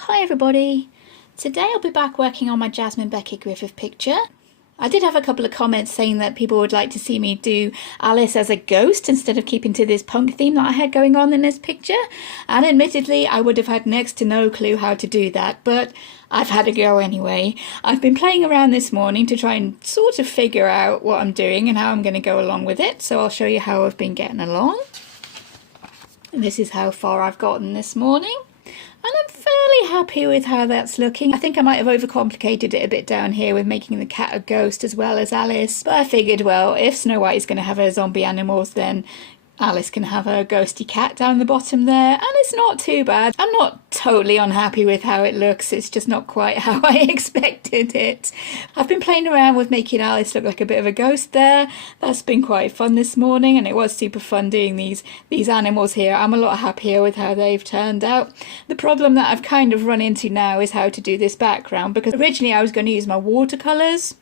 Hi everybody! Today I'll be back working on my Jasmine Becket-Griffith picture. I did have a couple of comments saying that people would like to see me do Alice as a ghost instead of keeping to this punk theme that I had going on in this picture, and admittedly I would have had next to no clue how to do that, but I've had a go anyway. I've been playing around this morning to try and sort of figure out what I'm doing and how I'm going to go along with it, so I'll show you how I've been getting along. And this is how far I've gotten this morning. And I'm fairly happy with how that's looking. I think I might have overcomplicated it a bit down here with making the cat a ghost as well as Alice. But I figured, well, if Snow White is going to have her zombie animals, then Alice can have her ghosty cat down the bottom there. And it's not too bad. I'm not totally unhappy with how it looks. It's just not quite how I expected it. I've been playing around with making Alice look like a bit of a ghost there. That's been quite fun this morning, and it was super fun doing these animals here. I'm a lot happier with how they've turned out. The problem that I've kind of run into now is how to do this background, because originally I was going to use my watercolours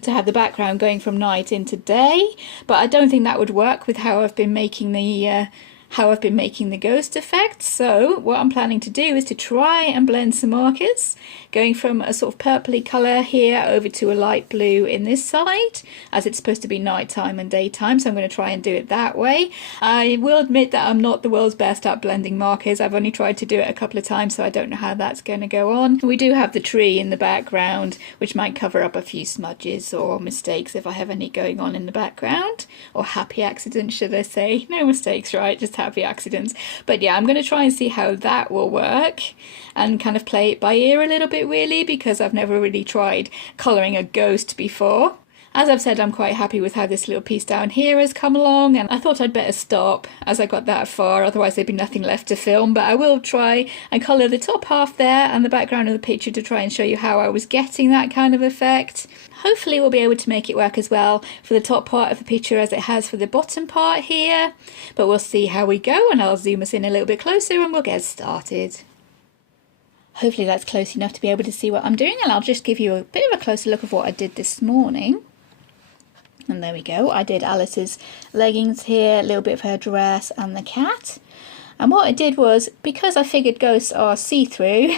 to have the background going from night into day, but I don't think that would work with how I've been making the ghost effect. So what I'm planning to do is to try and blend some markers, going from a sort of purpley colour here over to a light blue in this side, as it's supposed to be nighttime and daytime, so I'm going to try and do it that way. I will admit that I'm not the world's best at blending markers. I've only tried to do it a couple of times, so I don't know how that's going to go on. We do have the tree in the background, which might cover up a few smudges or mistakes if I have any going on in the background, or happy accidents, should I say. No mistakes, right? Just happy accidents. But yeah, I'm going to try and see how that will work and kind of play it by ear a little bit, really, because I've never really tried colouring a ghost before. As I've said, I'm quite happy with how this little piece down here has come along, and I thought I'd better stop as I got that far, otherwise there'd be nothing left to film. But I will try and colour the top half there and the background of the picture to try and show you how I was getting that kind of effect. Hopefully we'll be able to make it work as well for the top part of the picture as it has for the bottom part here, but we'll see how we go, and I'll zoom us in a little bit closer and we'll get started. Hopefully that's close enough to be able to see what I'm doing, and I'll just give you a bit of a closer look of what I did this morning. And there we go, I did Alice's leggings here, a little bit of her dress and the cat. And what I did was, because I figured ghosts are see-through,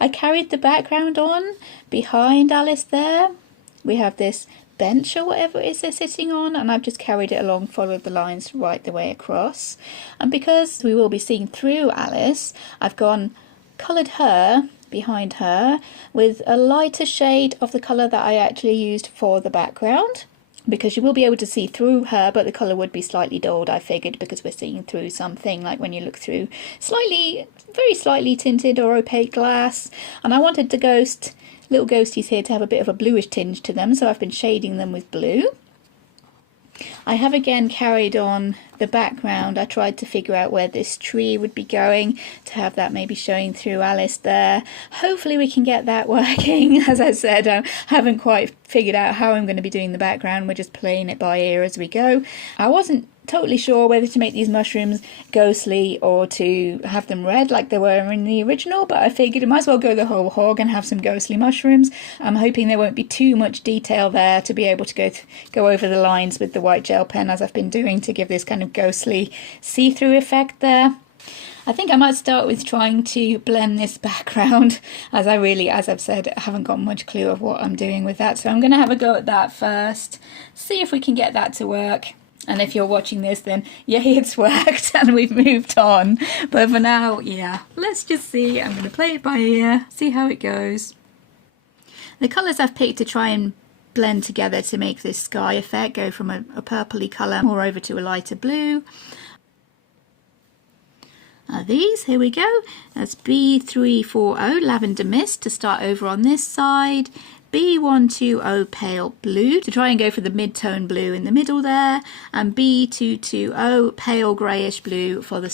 I carried the background on behind Alice there. We have this bench or whatever it is they're sitting on, and I've just carried it along, followed the lines right the way across. And because we will be seeing through Alice, I've coloured her behind her with a lighter shade of the colour that I actually used for the background, because you will be able to see through her, but the colour would be slightly dulled, I figured, because we're seeing through something, like when you look through very slightly tinted or opaque glass. And I wanted the little ghosties here to have a bit of a bluish tinge to them, so I've been shading them with blue. I have again carried on the background. I tried to figure out where this tree would be going to have that maybe showing through Alice there. Hopefully we can get that working. As I said, I haven't quite figured out how I'm going to be doing the background. We're just playing it by ear as we go. I wasn't totally sure whether to make these mushrooms ghostly or to have them red like they were in the original, but I figured I might as well go the whole hog and have some ghostly mushrooms. I'm hoping there won't be too much detail there to be able to go over the lines with the white gel pen, as I've been doing, to give this kind of ghostly see-through effect there. I think I might start with trying to blend this background, as I've said, I haven't got much clue of what I'm doing with that, so I'm going to have a go at that first, see if we can get that to work. And if you're watching this, then yay, it's worked and we've moved on. But for now, yeah, let's just see. I'm going to play it by ear, see how it goes. The colours I've picked to try and blend together to make this sky effect go from a purpley colour more over to a lighter blue. These, here we go. That's B340 Lavender Mist to start over on this side. B120 Pale Blue to try and go for the mid-tone blue in the middle there, and B220 Pale Greyish Blue for the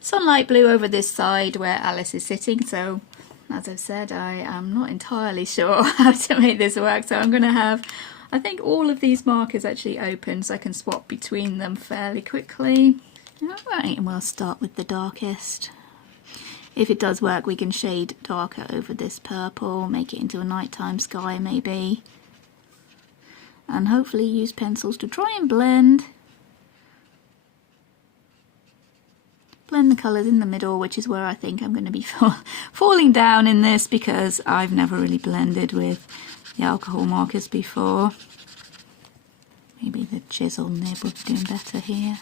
sunlight blue over this side where Alice is sitting. So, as I've said, I am not entirely sure how to make this work, so I'm going to have, I think, all of these markers actually open so I can swap between them fairly quickly. Alright, and we'll start with the darkest. If it does work, we can shade darker over this purple, make it into a nighttime sky maybe, and hopefully use pencils to try and blend blend the colours in the middle, which is where I think I'm going to be falling down in this, because I've never really blended with the alcohol markers before. Maybe the chisel nib would be doing better here.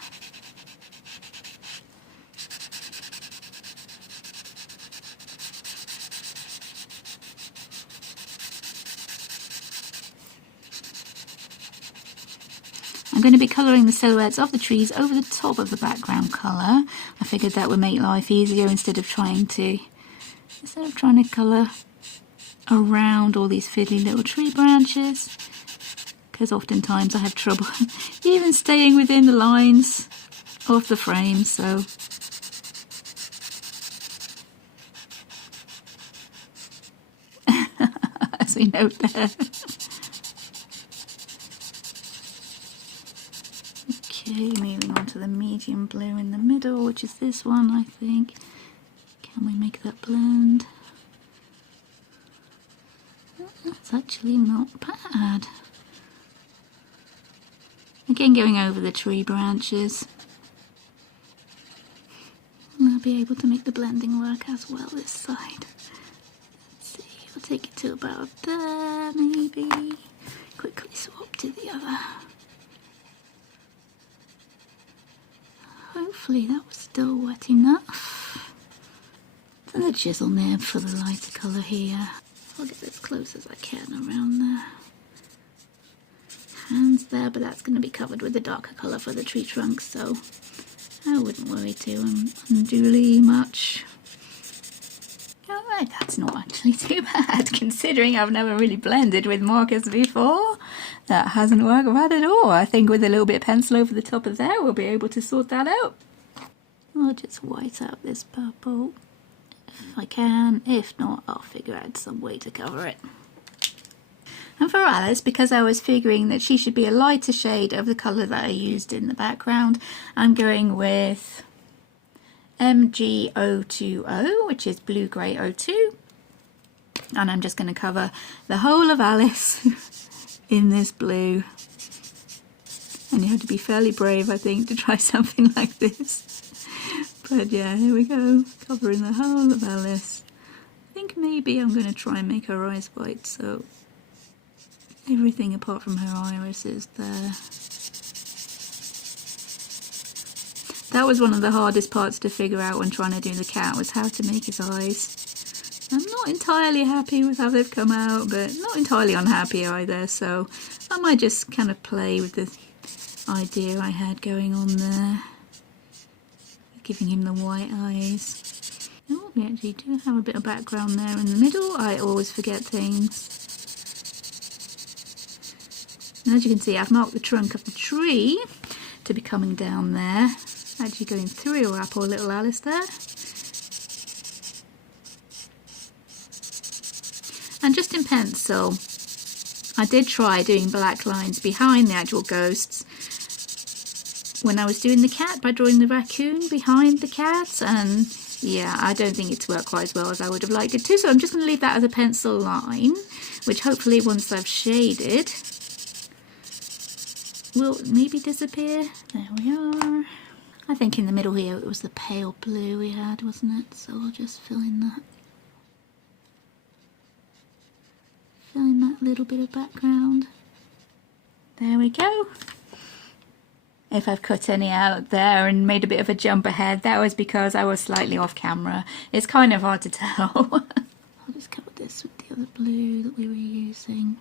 I'm going to be colouring the silhouettes of the trees over the top of the background colour. I figured that would make life easier instead of trying to colour around all these fiddly little tree branches, because oftentimes I have trouble even staying within the lines of the frame. So as we note there. Okay, moving on to the medium blue in the middle, which is this one, I think. Can we make that blend? That's actually not bad. Again, going over the tree branches. And I'll be able to make the blending work as well this side. Let's see, we'll take it to about there, maybe. Quickly swap to the other. Hopefully that was still wet enough. And the chisel nib for the lighter colour here. I'll get as close as I can around there. Hands there, but that's going to be covered with the darker colour for the tree trunk, so I wouldn't worry too unduly much. Alright, that's not actually too bad, considering I've never really blended with markers before. That hasn't worked bad at all. I think with a little bit of pencil over the top of there, we'll be able to sort that out. I'll just white out this purple if I can. If not, I'll figure out some way to cover it. And for Alice, because I was figuring that she should be a lighter shade of the colour that I used in the background, I'm going with MG020, which is Blue Grey 02. And I'm just going to cover the whole of Alice in this blue. And you have to be fairly brave, I think, to try something like this. But yeah, here we go, covering the whole of Alice. I think maybe I'm going to try and make her eyes white, so everything apart from her iris is there. That was one of the hardest parts to figure out when trying to do the cat, was how to make his eyes. I'm not entirely happy with how they've come out, but not entirely unhappy either, so I might just kind of play with the idea I had going on there. Giving him the white eyes. Oh, we actually do have a bit of background there in the middle. I always forget things. And as you can see, I've marked the trunk of the tree to be coming down there. Actually going through our poor little Alice there. And just in pencil, I did try doing black lines behind the actual ghosts when I was doing the cat by drawing the raccoon behind the cat, and yeah, I don't think it's worked quite as well as I would have liked it to, so I'm just going to leave that as a pencil line, which hopefully once I've shaded will maybe disappear. There we are. I think in the middle here it was the pale blue we had, wasn't it? So I'll just fill in that. Fill in that little bit of background. There we go. If I've cut any out there and made a bit of a jump ahead, that was because I was slightly off camera. It's kind of hard to tell. I'll just cover this with the other blue that we were using,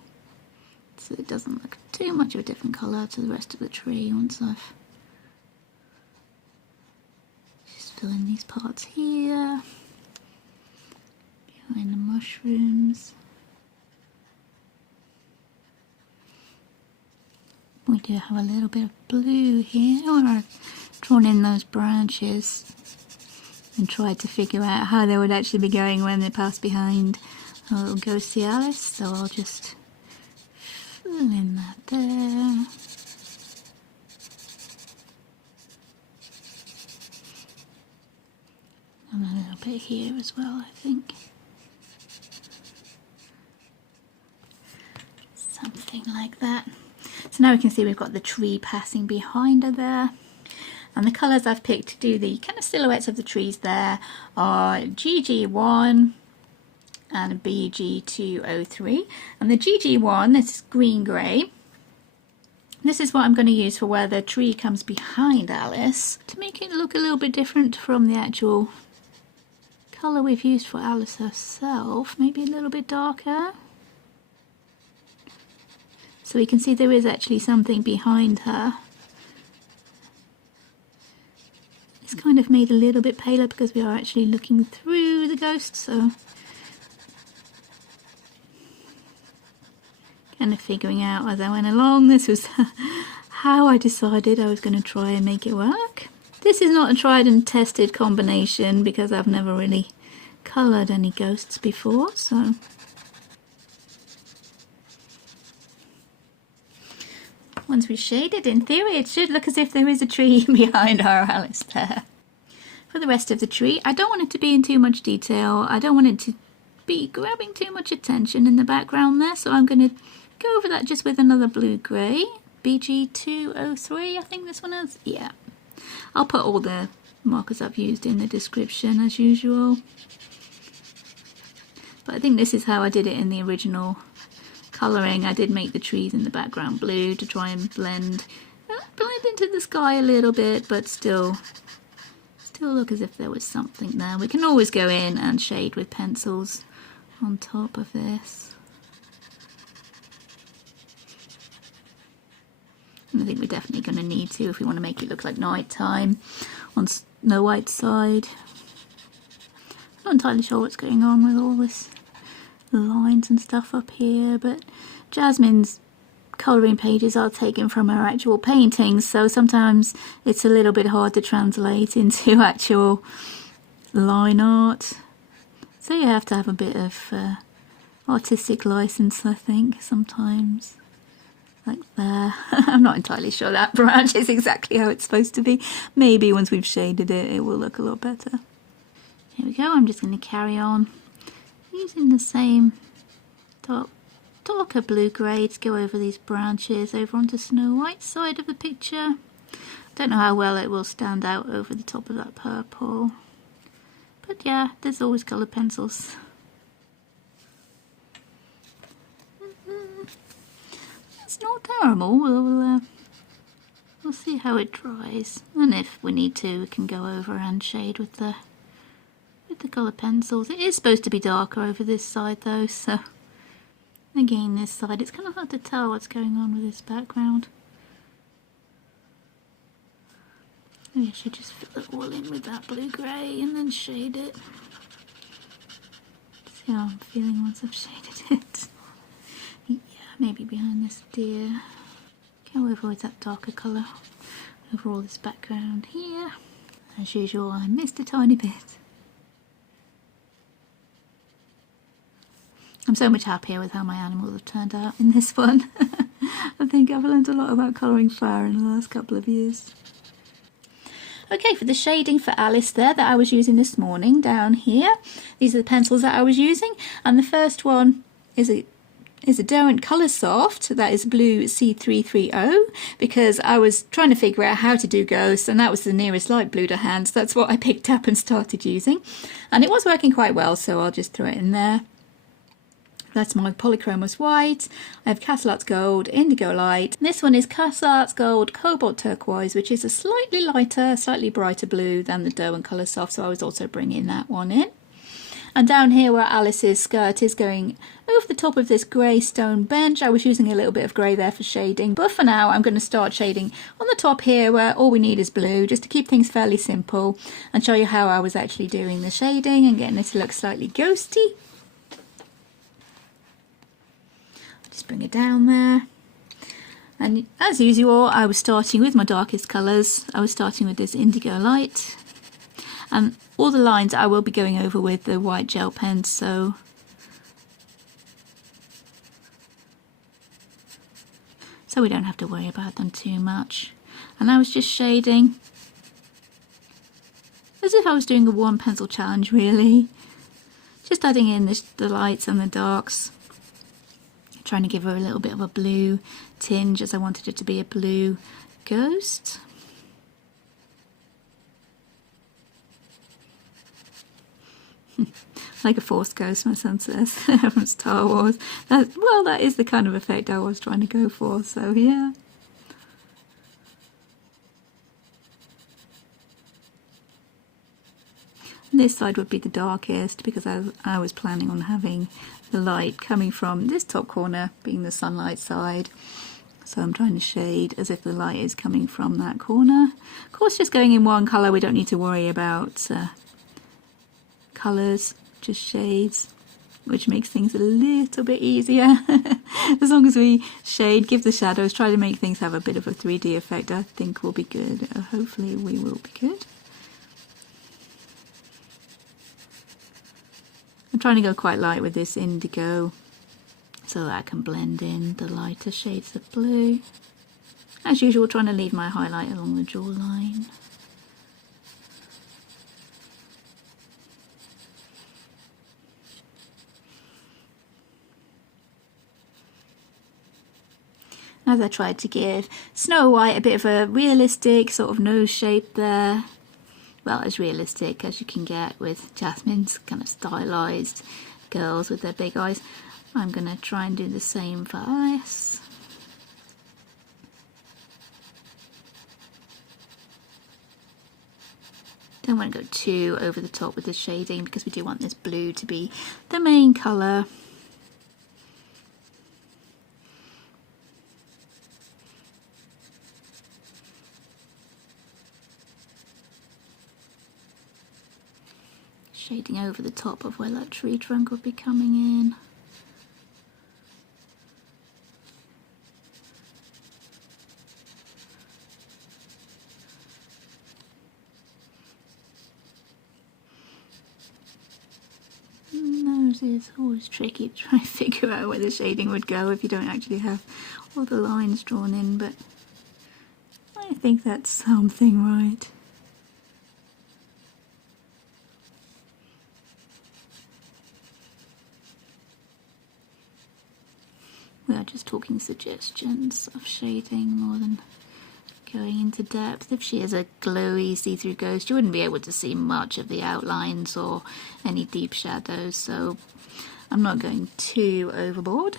so it doesn't look too much of a different colour to the rest of the tree once I've just fill in these parts here, behind the mushrooms. We do have a little bit of blue here where I've drawn in those branches and tried to figure out how they would actually be going when they pass behind our little ghosty Alice, so I'll just fill in that there. And a little bit here as well, I think. Something like that. So now we can see we've got the tree passing behind her there. And the colours I've picked to do the kind of silhouettes of the trees there are GG1 and BG203. And the GG1, this is green grey. This is what I'm going to use for where the tree comes behind Alice to make it look a little bit different from the actual colour we've used for Alice herself. Maybe a little bit darker. So we can see there is actually something behind her. It's kind of made a little bit paler because we are actually looking through the ghost, so kind of figuring out as I went along. This was how I decided I was going to try and make it work. This is not a tried and tested combination because I've never really coloured any ghosts before, so once we shade it, in theory it should look as if there is a tree behind our Alice there. For the rest of the tree, I don't want it to be in too much detail. I don't want it to be grabbing too much attention in the background there, so I'm going to go over that just with another blue-grey. BG203, I think this one is. Yeah. I'll put all the markers I've used in the description as usual. But I think this is how I did it in the original colouring. I did make the trees in the background blue to try and blend into the sky a little bit, but still look as if there was something there. We can always go in and shade with pencils on top of this. And I think we're definitely going to need to if we want to make it look like night time on Snow White's side. I'm not entirely sure what's going on with all this lines and stuff up here, but Jasmine's colouring pages are taken from her actual paintings, so sometimes it's a little bit hard to translate into actual line art. So you have to have a bit of artistic license, I think, sometimes. Like there. I'm not entirely sure that branch is exactly how it's supposed to be. Maybe once we've shaded it, it will look a lot better. Here we go. I'm just going to carry on using the same darker blue-grey to go over these branches over onto Snow White's side of the picture. Don't know how well it will stand out over the top of that purple. But yeah, there's always coloured pencils. It's not terrible. We'll see how it dries, and if we need to, we can go over and shade with the coloured pencils. It is supposed to be darker over this side though, so again, this side it's kind of hard to tell what's going on with this background. Maybe I should just fill it all in with that blue-grey and then shade it. See how I'm feeling once I've shaded it. Yeah, maybe behind this deer. Go over with that darker colour over all this background here. As usual, I missed a tiny bit. I'm so much happier with how my animals have turned out in this one. I think I've learned a lot about colouring fur in the last couple of years. Okay, for the shading for Alice there that I was using this morning down here, these are the pencils that I was using, and the first one is a Derwent Colour Soft, that is blue C330, because I was trying to figure out how to do ghosts, and that was the nearest light blue to hand, so that's what I picked up and started using. And it was working quite well, so I'll just throw it in there. That's my Polychromos White. I have Castle Arts Gold, Indigo Light. This one is Castle Arts Gold Cobalt Turquoise, which is a slightly lighter, slightly brighter blue than the Derwent Colour Soft, so I was also bringing that one in. And down here where Alice's skirt is going over the top of this grey stone bench, I was using a little bit of grey there for shading. But for now, I'm going to start shading on the top here where all we need is blue, just to keep things fairly simple and show you how I was actually doing the shading and getting it to look slightly ghosty. Just bring it down there. And as usual, I was starting with my darkest colours. I was starting with this Indigo Light. And all the lines I will be going over with the white gel pen, so we don't have to worry about them too much. And I was just shading as if I was doing a one pencil challenge, really. Just adding in the lights and the darks. Trying to give her a little bit of a blue tinge as I wanted it to be a blue ghost. Like a Force Ghost, my son says, from Star Wars. Well, that is the kind of effect I was trying to go for, so yeah. And this side would be the darkest because I was planning on having the light coming from this top corner being the sunlight side. So I'm trying to shade as if the light is coming from that corner. Of course, just going in one colour, we don't need to worry about colours, just shades, which makes things a little bit easier. As long as we shade, give the shadows, try to make things have a bit of a 3D effect, I think we'll be good. Hopefully we will be good. I'm trying to go quite light with this indigo so that I can blend in the lighter shades of blue. As usual, trying to leave my highlight along the jawline. As I tried to give Snow White a bit of a realistic sort of nose shape there. Well, as realistic as you can get with Jasmine's kind of stylised girls with their big eyes. I'm going to try and do the same for Alice. Don't want to go too over the top with the shading because we do want this blue to be the main colour. Shading over the top of where that tree trunk would be coming in. Nose is always tricky to try and figure out where the shading would go if you don't actually have all the lines drawn in, but I think that's something right. We are just talking suggestions of shading more than going into depth. If she is a glowy see-through ghost, you wouldn't be able to see much of the outlines or any deep shadows, so I'm not going too overboard.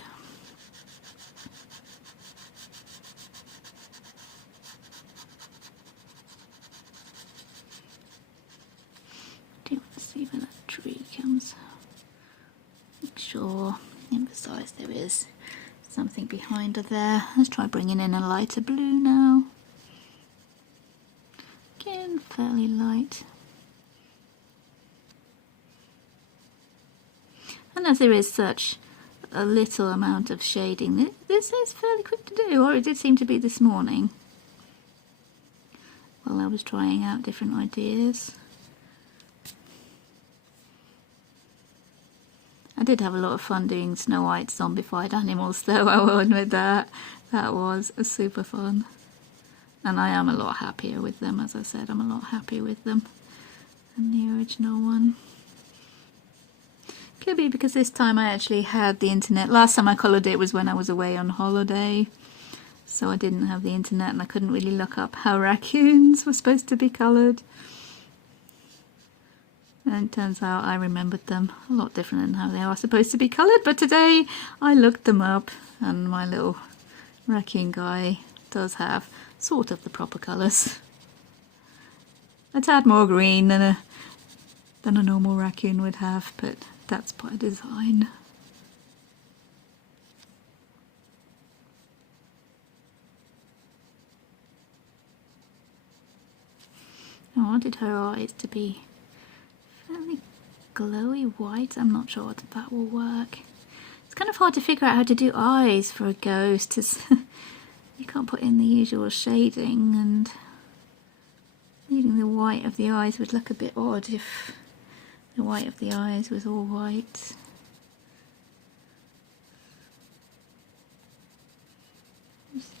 I do want to see where that tree comes. Make sure, emphasise there is something behind her there. Let's try bringing in a lighter blue now. Again, fairly light. And as there is such a little amount of shading, this is fairly quick to do, or it did seem to be this morning while I was trying out different ideas. I did have a lot of fun doing Snow White zombified animals though, I will admit that. That was super fun. And I am a lot happier with them, as I said, I'm a lot happier with them than the original one. Could be because this time I actually had the internet. Last time I coloured it was when I was away on holiday. So I didn't have the internet and I couldn't really look up how raccoons were supposed to be coloured. And it turns out I remembered them a lot different than how they are supposed to be coloured. But today I looked them up and my little raccoon guy does have sort of the proper colours. A tad more green than a normal raccoon would have, but that's by design. I wanted her eyes to be fairly glowy white. I'm not sure that that will work. It's kind of hard to figure out how to do eyes for a ghost. You can't put in the usual shading, and leaving the white of the eyes would look a bit odd if the white of the eyes was all white. Just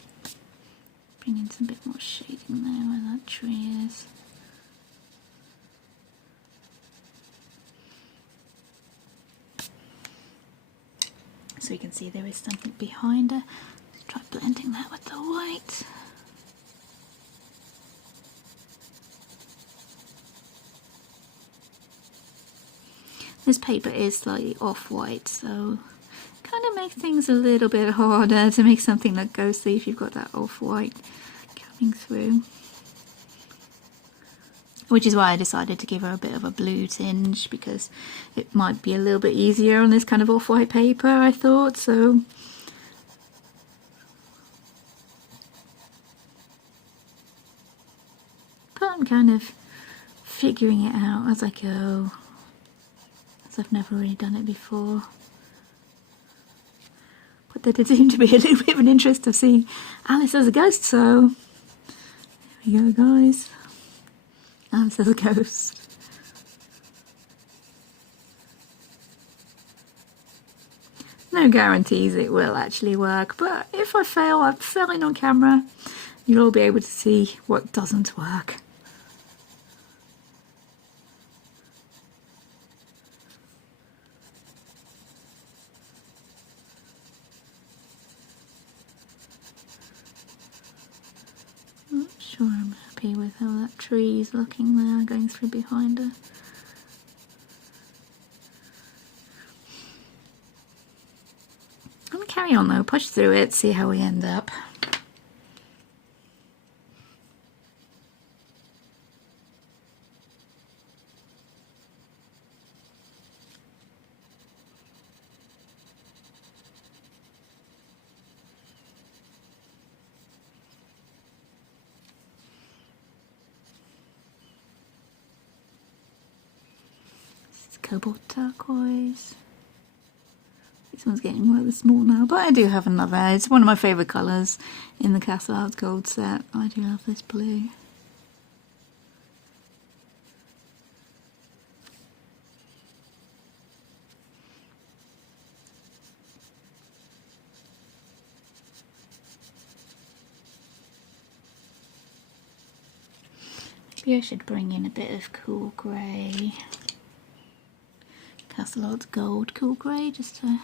bring in some bit more shading there where that tree is. So you can see there is something behind her. Let's try blending that with the white. This paper is slightly off-white, so kind of makes things a little bit harder to make something look ghostly if you've got that off-white coming through. Which is why I decided to give her a bit of a blue tinge, because it might be a little bit easier on this kind of off-white paper, I thought, so. But I'm kind of figuring it out as I go, as I've never really done it before. But there did seem to be a little bit of an interest of seeing Alice as a ghost, so there we go, guys. Alice as a ghost. No guarantees it will actually work, but if I fail, I'm failing on camera. You'll all be able to see what doesn't work. Not sure I'm happy with how that tree is looking there, going through behind her. I'm going to carry on though, push through it, see how we end up. Cobalt turquoise. This one's getting rather small now, but I do have another. It's one of my favourite colours in the Castle Arts Gold set. I do love this blue. Maybe I should bring in a bit of cool grey. Castle Arts Gold cool grey, just to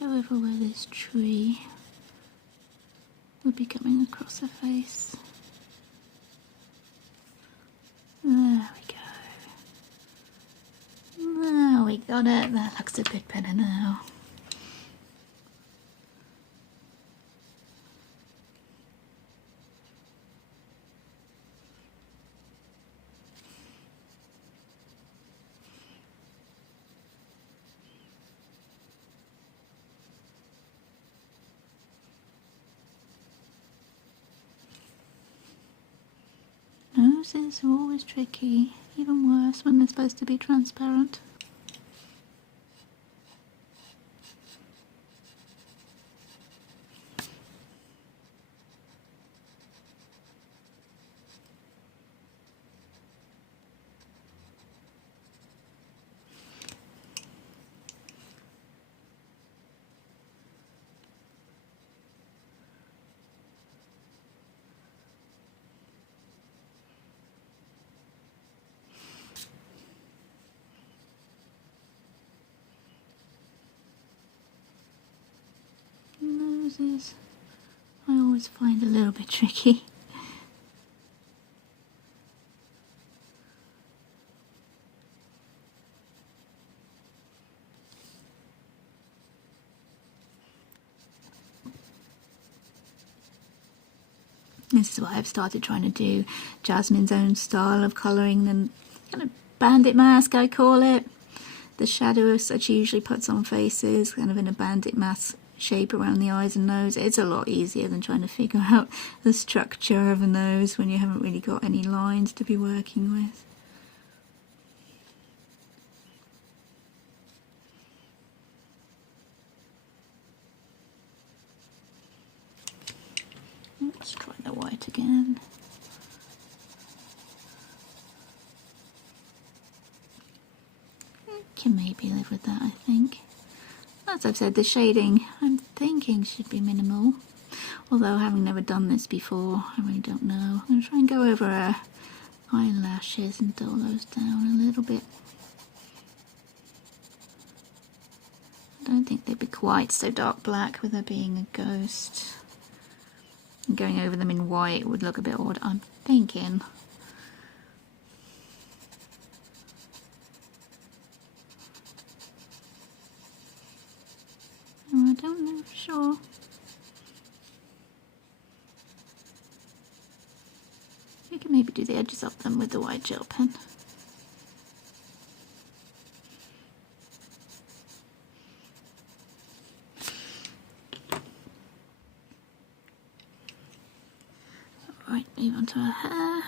go over where this tree would be coming across her face. There we go. There we got it. That looks a bit better now. Noses are always tricky, even worse when they're supposed to be transparent. Noses I always find a little bit tricky. This is why I've started trying to do Jasmine's own style of colouring, and kind of bandit mask I call it. The shadows that she usually puts on faces, kind of in a bandit mask shape around the eyes and nose. It's a lot easier than trying to figure out the structure of a nose when you haven't really got any lines to be working with. Let's try the white again. Can maybe live with that, I think. As I've said, the shading I'm thinking should be minimal, although having never done this before, I really don't know. I'm going to try and go over her eyelashes and dull those down a little bit. I don't think they'd be quite so dark black with her being a ghost. And going over them in white would look a bit odd, I'm thinking. Sure. You can maybe do the edges of them with the white gel pen. Right, move on to her hair.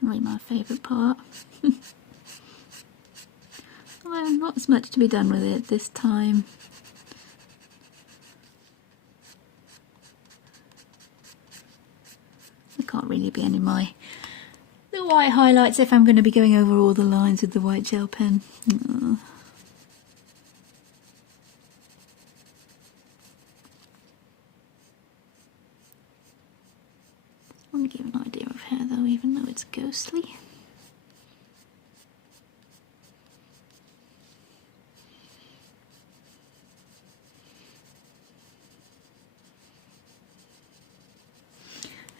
Generally my favourite part. Well, not as much to be done with it this time. There can't really be any of the white highlights if I'm going to be going over all the lines with the white gel pen. I want to give an idea of hair though, even though it's ghostly.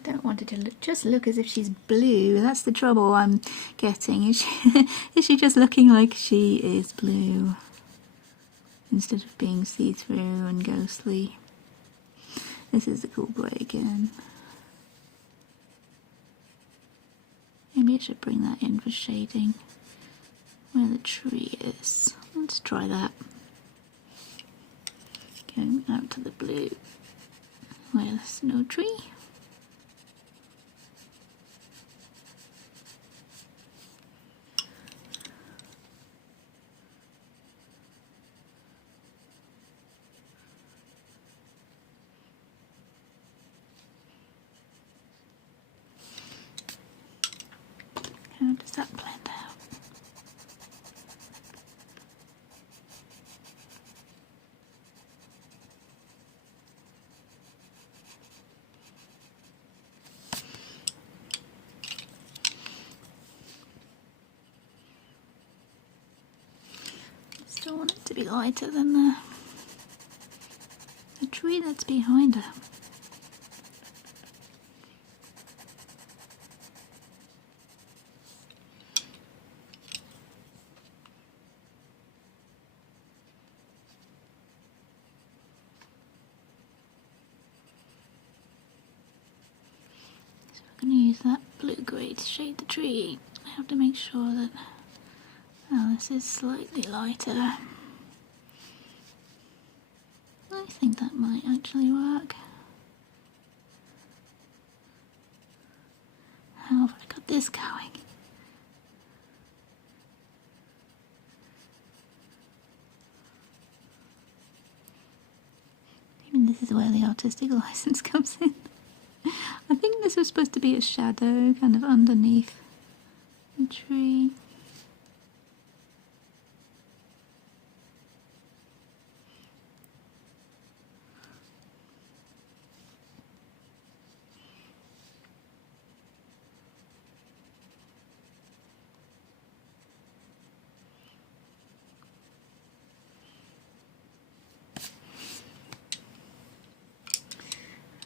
I don't want it to just look as if she's blue. That's the trouble I'm getting. Is she just looking like she is blue instead of being see-through and ghostly? This is the cool grey again. Maybe I should bring that in for shading where the tree is. Let's try that. Going out to the blue where there's no tree. How does that blend out? Still want it to be lighter than the tree that's behind her. I'm going to use that blue-grey to shade the tree. I have to make sure that this is slightly lighter. I think that might actually work. How have I got this going? Even this is where the artistic license comes in. I think this was supposed to be a shadow kind of underneath the tree.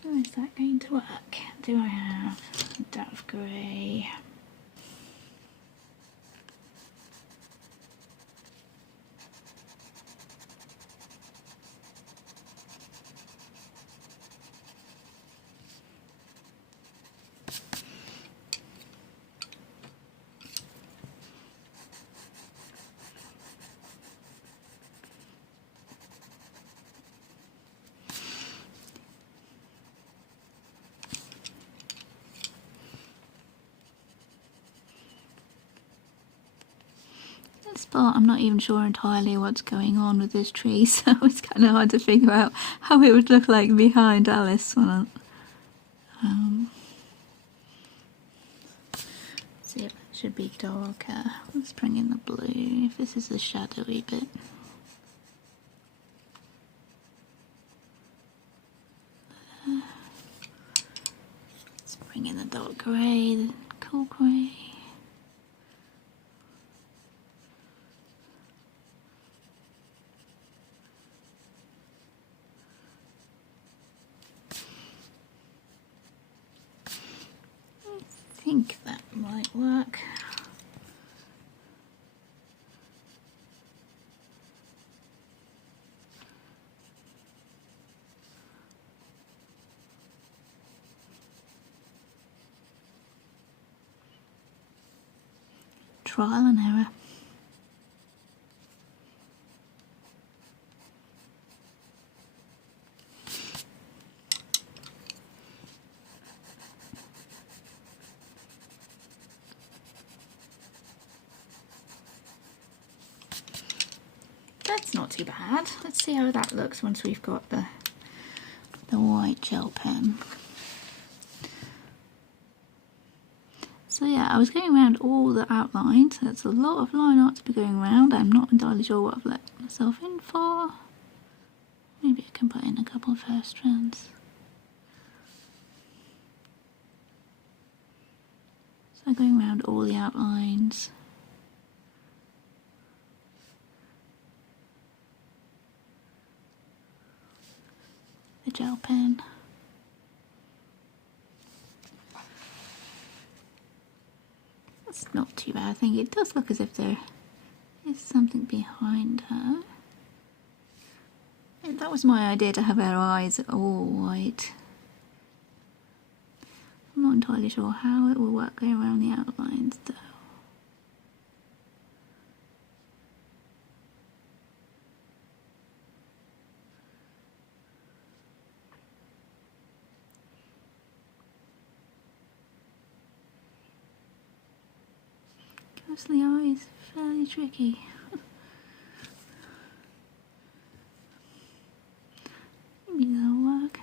How is that going to work? Do I have dark grey? This part I'm not even sure entirely what's going on with this tree, so it's kind of hard to figure out how it would look like behind Alice when see if it should be darker. Let's bring in the blue, if this is the shadowy bit. Let's bring in the dark grey, the cool grey. I think that might work. trial and error. That's not too bad. Let's see how that looks once we've got the white gel pen. So yeah, I was going around all the outlines. That's a lot of line art to be going around. I'm not entirely sure what I've let myself in for. Maybe I can put in a couple of hair strands. So going around all the outlines. The gel pen. That's not too bad. I think it does look as if there is something behind her. And that was my idea, to have her eyes all white. I'm not entirely sure how it will work going around the outlines though. Ghostly eyes, fairly tricky. Maybe that'll work.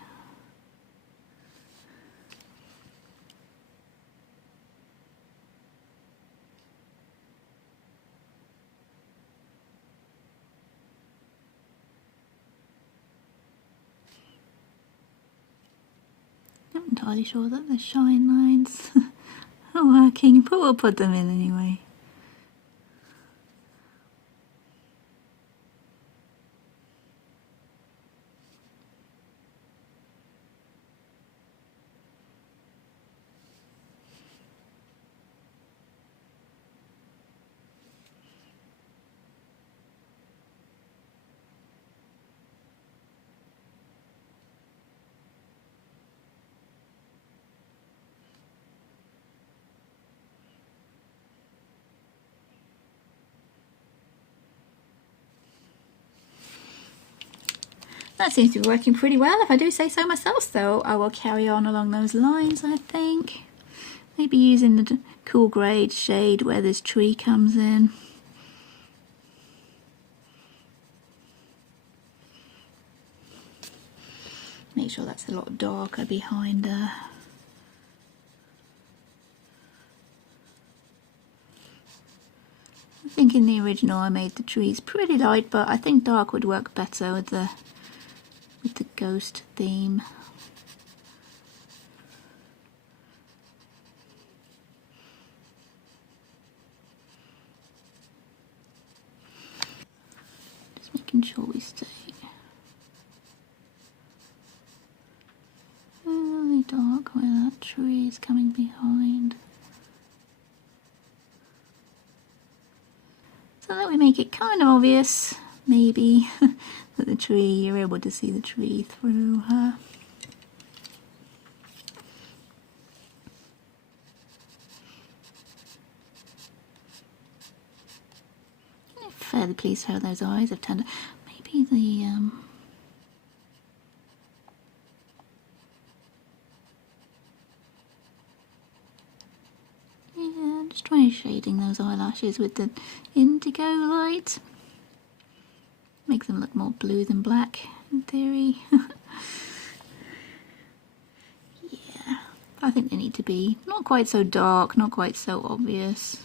Not entirely sure that the shine lines are working, but we'll put them in anyway. That seems to be working pretty well, if I do say so myself, so I will carry on along those lines, I think. Maybe using the cool grey shade where this tree comes in. Make sure that's a lot darker behind her. I think in the original I made the trees pretty light, but I think dark would work better with the ghost theme. Just making sure we stay really dark where that tree is coming behind. So that we make it kind of obvious, maybe, that the tree, you're able to see the tree through her. I'm fairly pleased how those eyes have turned out. Maybe the yeah, just trying shading those eyelashes with the indigo light. Make them look more blue than black, in theory. Yeah, I think they need to be not quite so dark, not quite so obvious.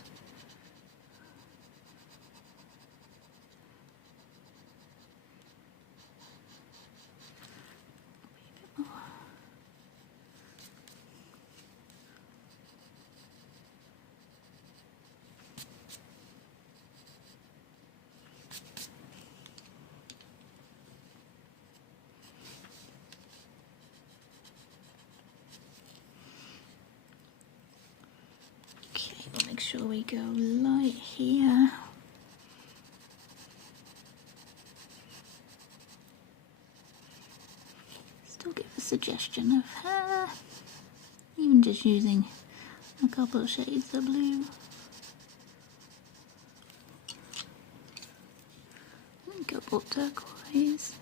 Make sure we go light here. Still give a suggestion of hair, even just using a couple of shades of blue. purple turquoise.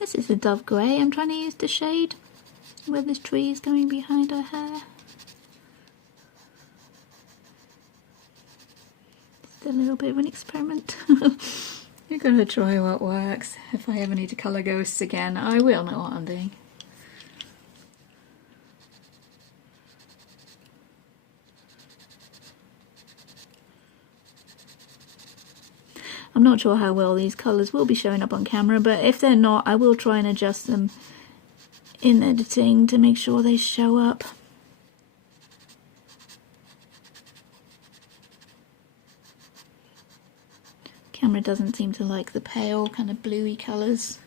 This is the dove grey I'm trying to use to shade where this tree is going behind her hair. Just a little bit of an experiment. You're going to try what works. If I ever need to colour ghosts again, I will know what I'm doing. I'm not sure how well these colours will be showing up on camera, but if they're not, I will try and adjust them in editing to make sure they show up. Camera doesn't seem to like the pale, kind of bluey colours.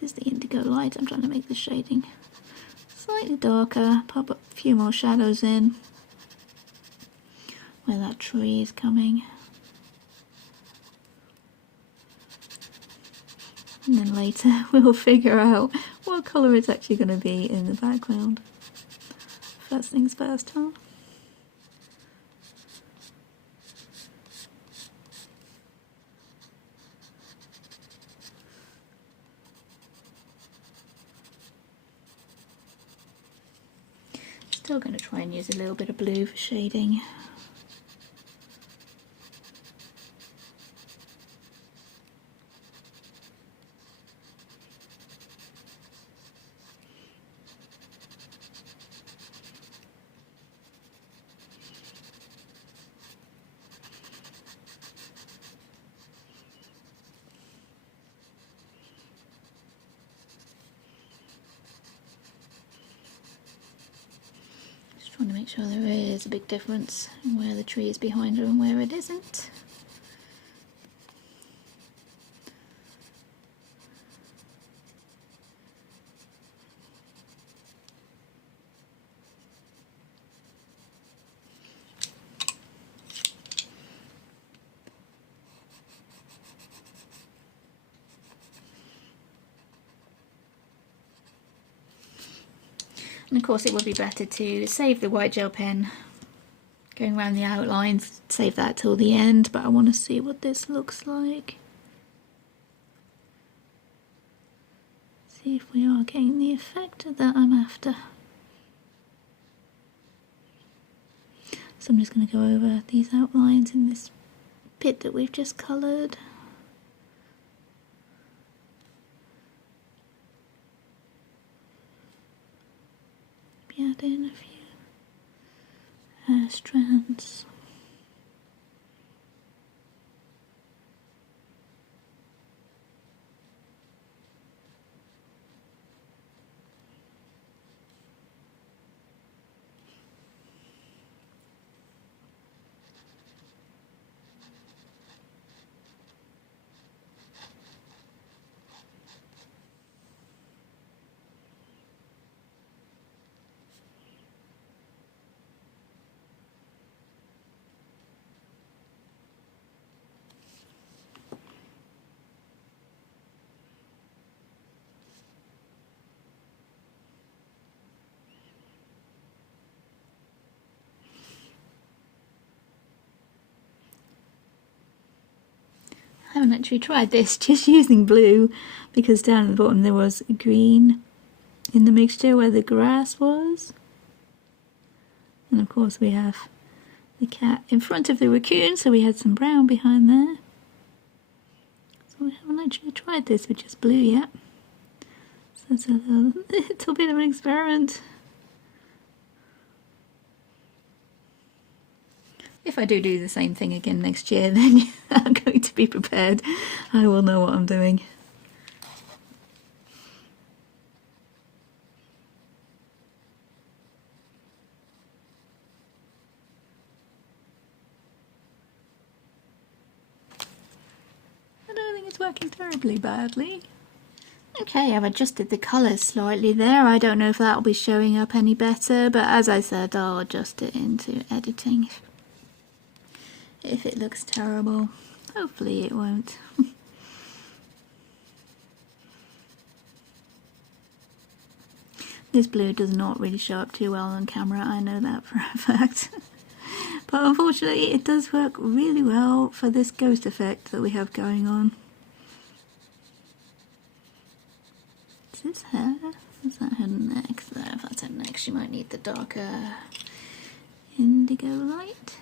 This is the indigo light. I'm trying to make the shading slightly darker, pop a few more shadows in where that tree is coming. And then later we'll figure out what colour it's actually going to be in the background. First things first, huh? Still going to try and use a little bit of blue for shading. Trying to make sure there is a big difference in where the tree is behind her and where it isn't. And of course it would be better to save the white gel pen going around the outlines, save that till the end, but I want to see what this looks like. See if we are getting the effect that I'm after. So I'm just going to go over these outlines in this bit that we've just coloured. Add in a few hair strands. I haven't actually tried this, just using blue, because down at the bottom there was green in the mixture where the grass was. And of course we have the cat in front of the raccoon, so we had some brown behind there. So we haven't actually tried this with just blue yet. So it's a little bit of an experiment. If I do the same thing again next year, then I'm going to be prepared. I will know what I'm doing. I don't think it's working terribly badly. Okay, I've adjusted the colours slightly there. I don't know if that'll be showing up any better, but as I said, I'll adjust it into editing if it looks terrible. Hopefully it won't. This blue does not really show up too well on camera, I know that for a fact. But unfortunately it does work really well for this ghost effect that we have going on. Is this her? Is that her neck there? If that's her neck, she might need the darker indigo light.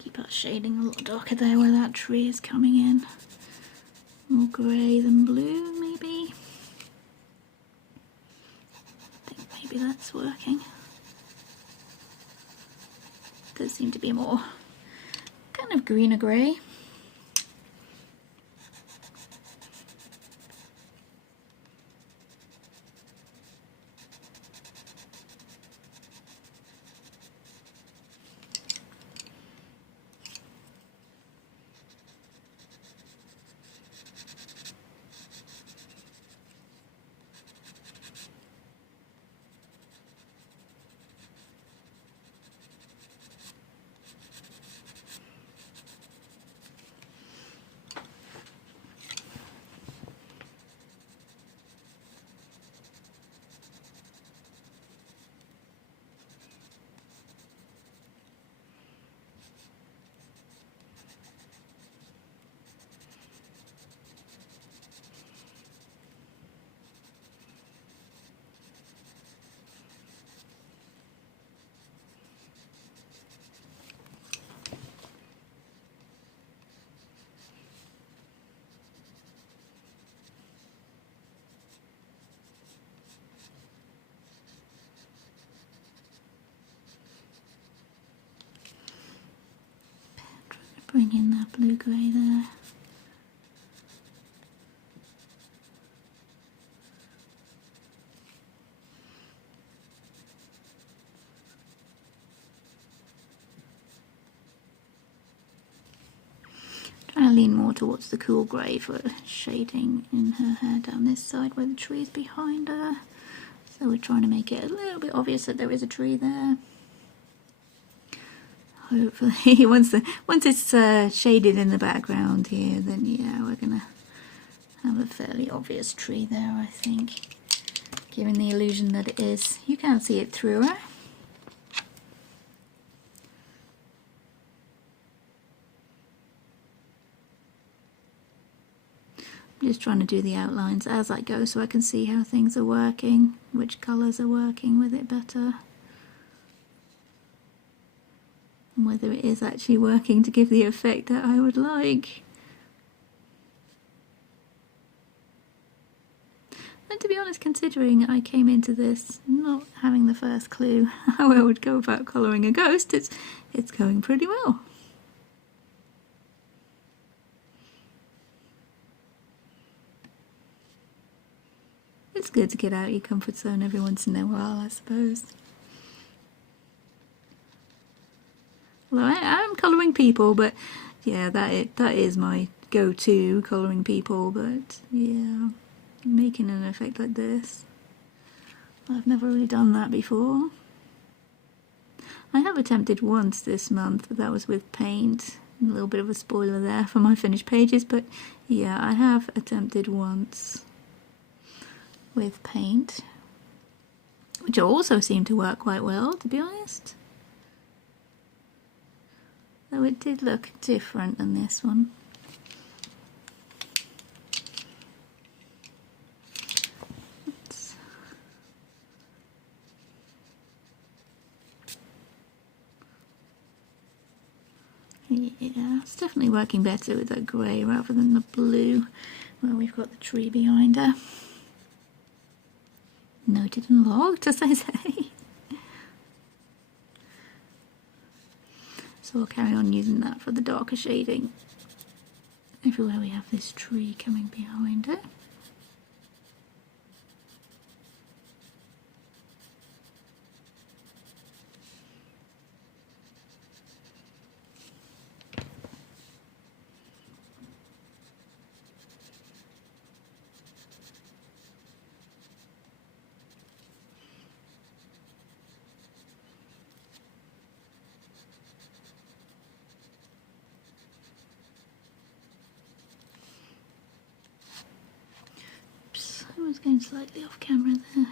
Keep our shading a little darker there where that tree is coming in. More grey than blue, maybe. I think maybe that's working. Does seem to be more kind of greener grey. Bring in that blue-grey there. Trying to lean more towards the cool grey for shading in her hair down this side where the tree's behind her. So we're trying to make it a little bit obvious that there is a tree there. Hopefully, once it's shaded in the background here, then yeah, we're gonna have a fairly obvious tree there, I think, giving the illusion that it is. You can't see it through her. I'm just trying to do the outlines as I go so I can see how things are working, which colours are working with it better, and whether it is actually working to give the effect that I would like. And to be honest, considering I came into this not having the first clue how I would go about colouring a ghost, it's going pretty well. It's good to get out of your comfort zone every once in a while, I suppose. Well, I am colouring people, but yeah, that is my go-to, colouring people, but yeah, making an effect like this, I've never really done that before. I have attempted once this month, but that was with paint. A little bit of a spoiler there for my finished pages, but yeah, I have attempted once with paint, which also seemed to work quite well, to be honest. Though it did look different than this one. Yeah, it's definitely working better with that grey rather than the blue where we've got the tree behind her. Noted and logged, as I say. So I'll carry on using that for the darker shading everywhere we have this tree coming behind it. I was going slightly off camera there.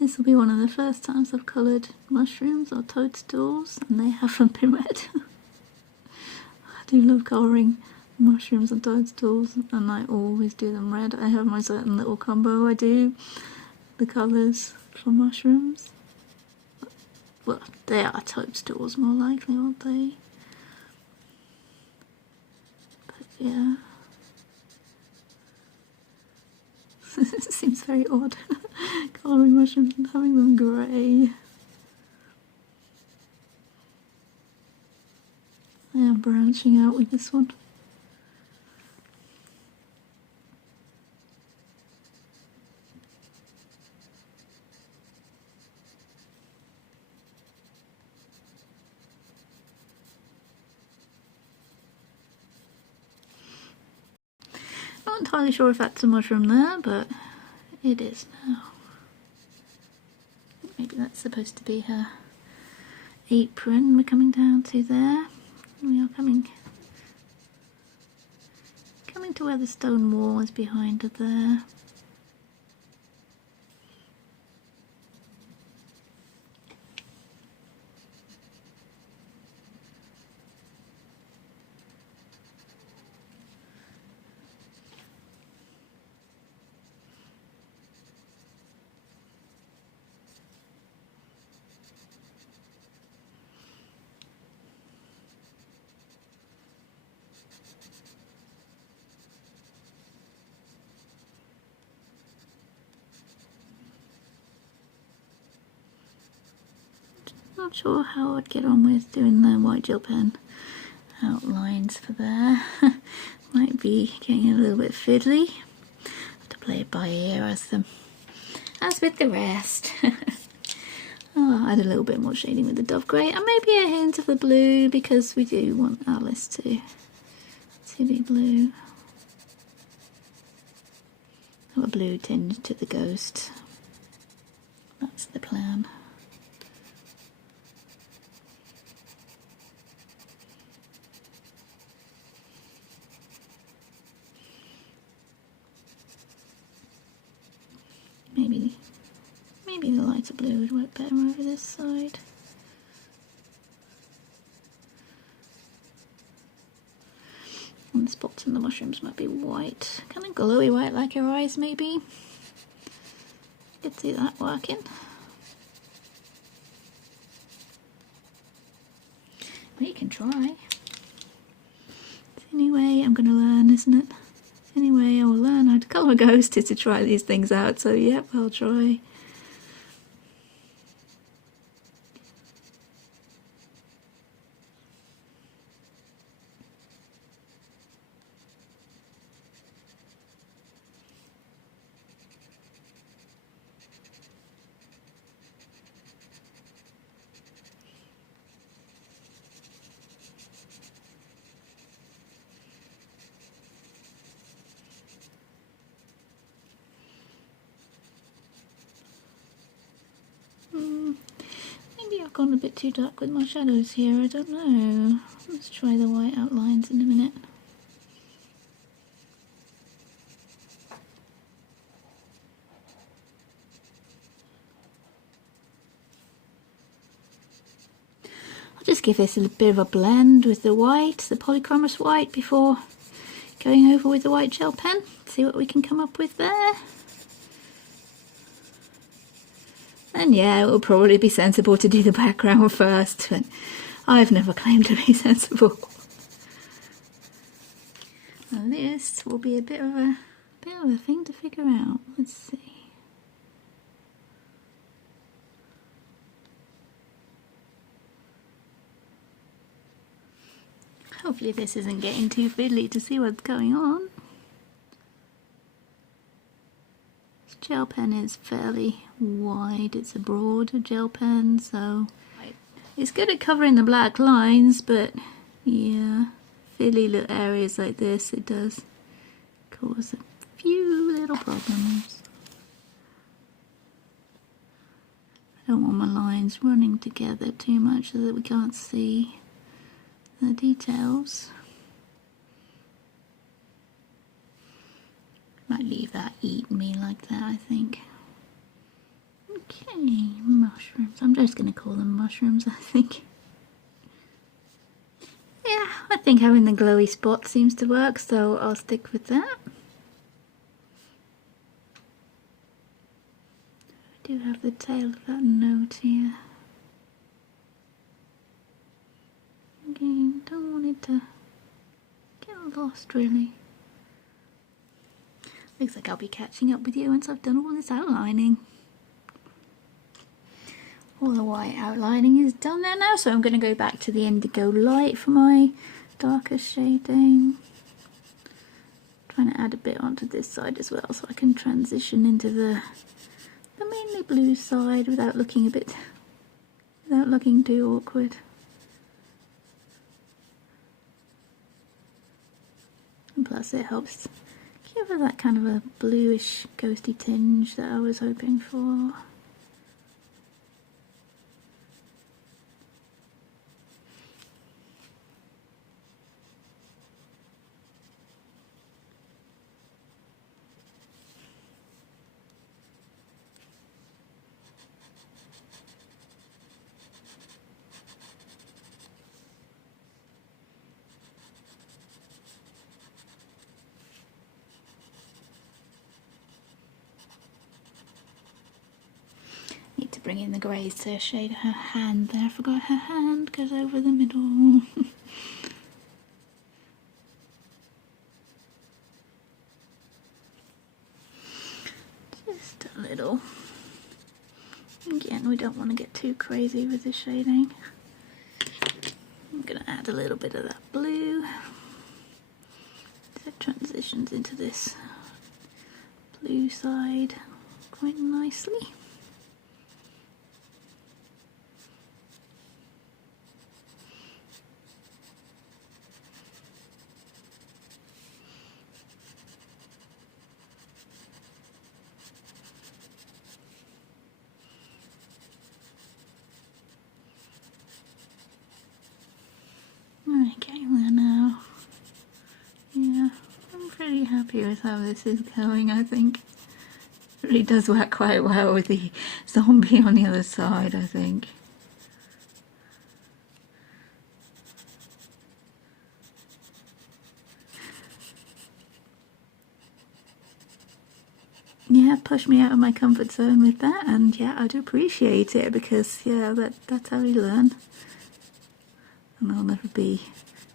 This will be one of the first times I've coloured mushrooms or toadstools, and they haven't been red. I do love colouring mushrooms and toadstools, and I always do them red. I have my certain little combo I do, the colours for mushrooms. Well, they are toadstools more likely, aren't they? But yeah. It seems very odd, colouring mushrooms and having them grey. I am branching out with this one. Not entirely sure if that's a mushroom there, but it is now. Maybe that's supposed to be her apron we're coming down to there. We are coming to where the stone wall is behind her there. Not sure how I'd get on with doing the white gel pen outlines for there. Might be getting a little bit fiddly. Have to play it by ear as with the rest. I'll add a little bit more shading with the dove grey and maybe a hint of the blue because we do want Alice to be blue. Have a blue tinge to the ghost. That's the plan. Maybe the lighter blue would work better over this side. And the spots in the mushrooms might be white, kind of glowy white like her eyes maybe. Could see that working. Well, you can try. It's the only way I'm going to learn, isn't it? It's the only way I will learn how to colour a ghost is to try these things out, so yep, I'll try. Maybe I've gone a bit too dark with my shadows here, I don't know. Let's try the white outlines in a minute. I'll just give this a bit of a blend with the white, the polychromos white, before going over with the white gel pen. See what we can come up with there. And yeah, it will probably be sensible to do the background first, but I've never claimed to be sensible. And this will be a bit of a thing to figure out. Let's see. Hopefully this isn't getting too fiddly to see what's going on. Gel pen is fairly wide, it's a broader gel pen, so it's good at covering the black lines, but yeah, fiddly little areas like this, it does cause a few little problems. I don't want my lines running together too much so that we can't see the details. Might leave that eat me like that, I think. Okay, mushrooms. I'm just going to call them mushrooms, I think. Yeah, I think having the glowy spot seems to work, so I'll stick with that. I do have the tail of that note here. Again, don't want it to get lost, really. Looks like I'll be catching up with you once I've done all this outlining. All the white outlining is done there now, so I'm going to go back to the indigo light for my darker shading. Trying to add a bit onto this side as well, so I can transition into the mainly blue side without looking too awkward. And plus it helps give her that kind of a bluish ghosty tinge that I was hoping for. Need to bring in the greys to shade her hand there. I forgot her hand goes over the middle. Just a little. Again, we don't want to get too crazy with the shading. I'm going to add a little bit of that blue. So it transitions into this blue side quite nicely. Okay, well now, yeah, I'm pretty happy with how this is going, I think. It really does work quite well with the zombie on the other side, I think. Yeah, push me out of my comfort zone with that, and yeah, I do appreciate it because, yeah, that's how we learn. And I'll never be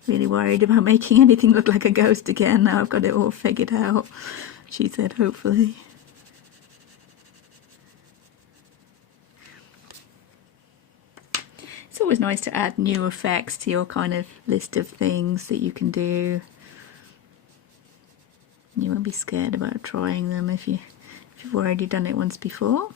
really worried about making anything look like a ghost again. Now I've got it all figured out, she said, hopefully. It's always nice to add new effects to your kind of list of things that you can do. You won't be scared about trying them if you've already done it once before.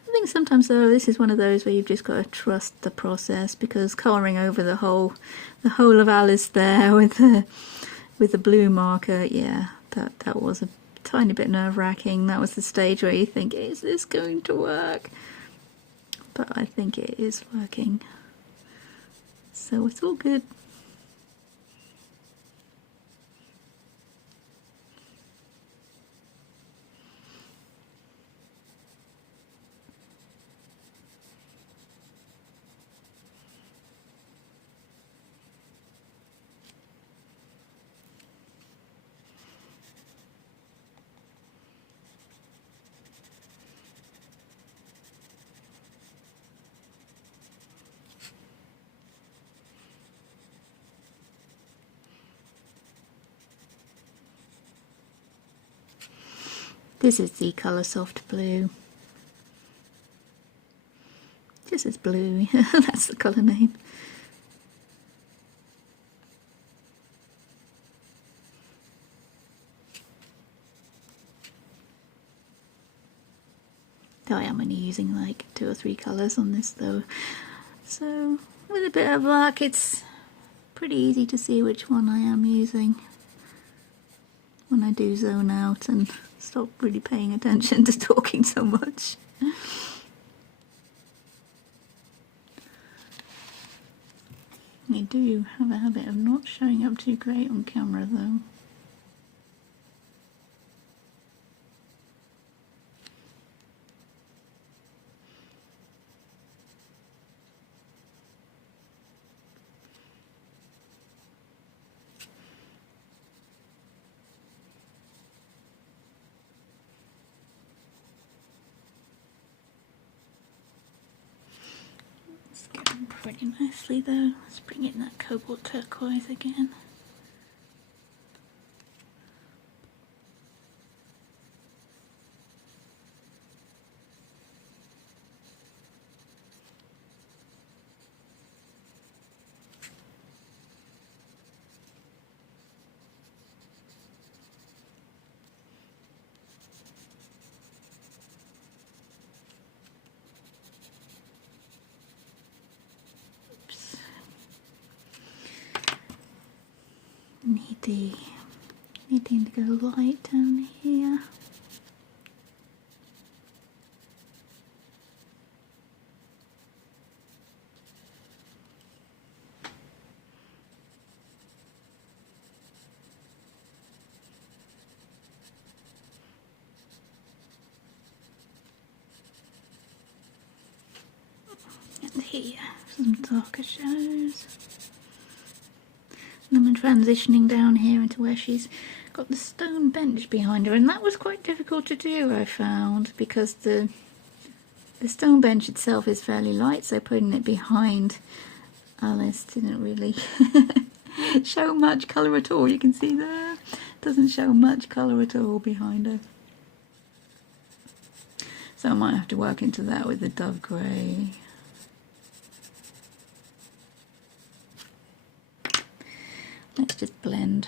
I think sometimes though this is one of those where you've just got to trust the process, because colouring over the whole of Alice there with the blue marker, yeah, that was a tiny bit nerve-wracking. That was the stage where you think, is this going to work? But I think it is working, so it's all good. This is the Colour Soft Blue. This is blue, that's the colour name. Though I am only using like 2 or 3 colours on this though. So with a bit of luck it's pretty easy to see which one I am using when I do zone out and stop really paying attention to talking so much. I do have a habit of not showing up too great on camera though. Pretty nicely though. Let's bring in that cobalt turquoise again. the indigo light down here. And here, some darker shadows. And I'm transitioning down here into where she's got the stone bench behind her, and that was quite difficult to do, I found, because the stone bench itself is fairly light, so putting it behind Alice didn't really show much colour at all. You can see there, doesn't show much colour at all behind her. So I might have to work into that with the dove grey. Let's just blend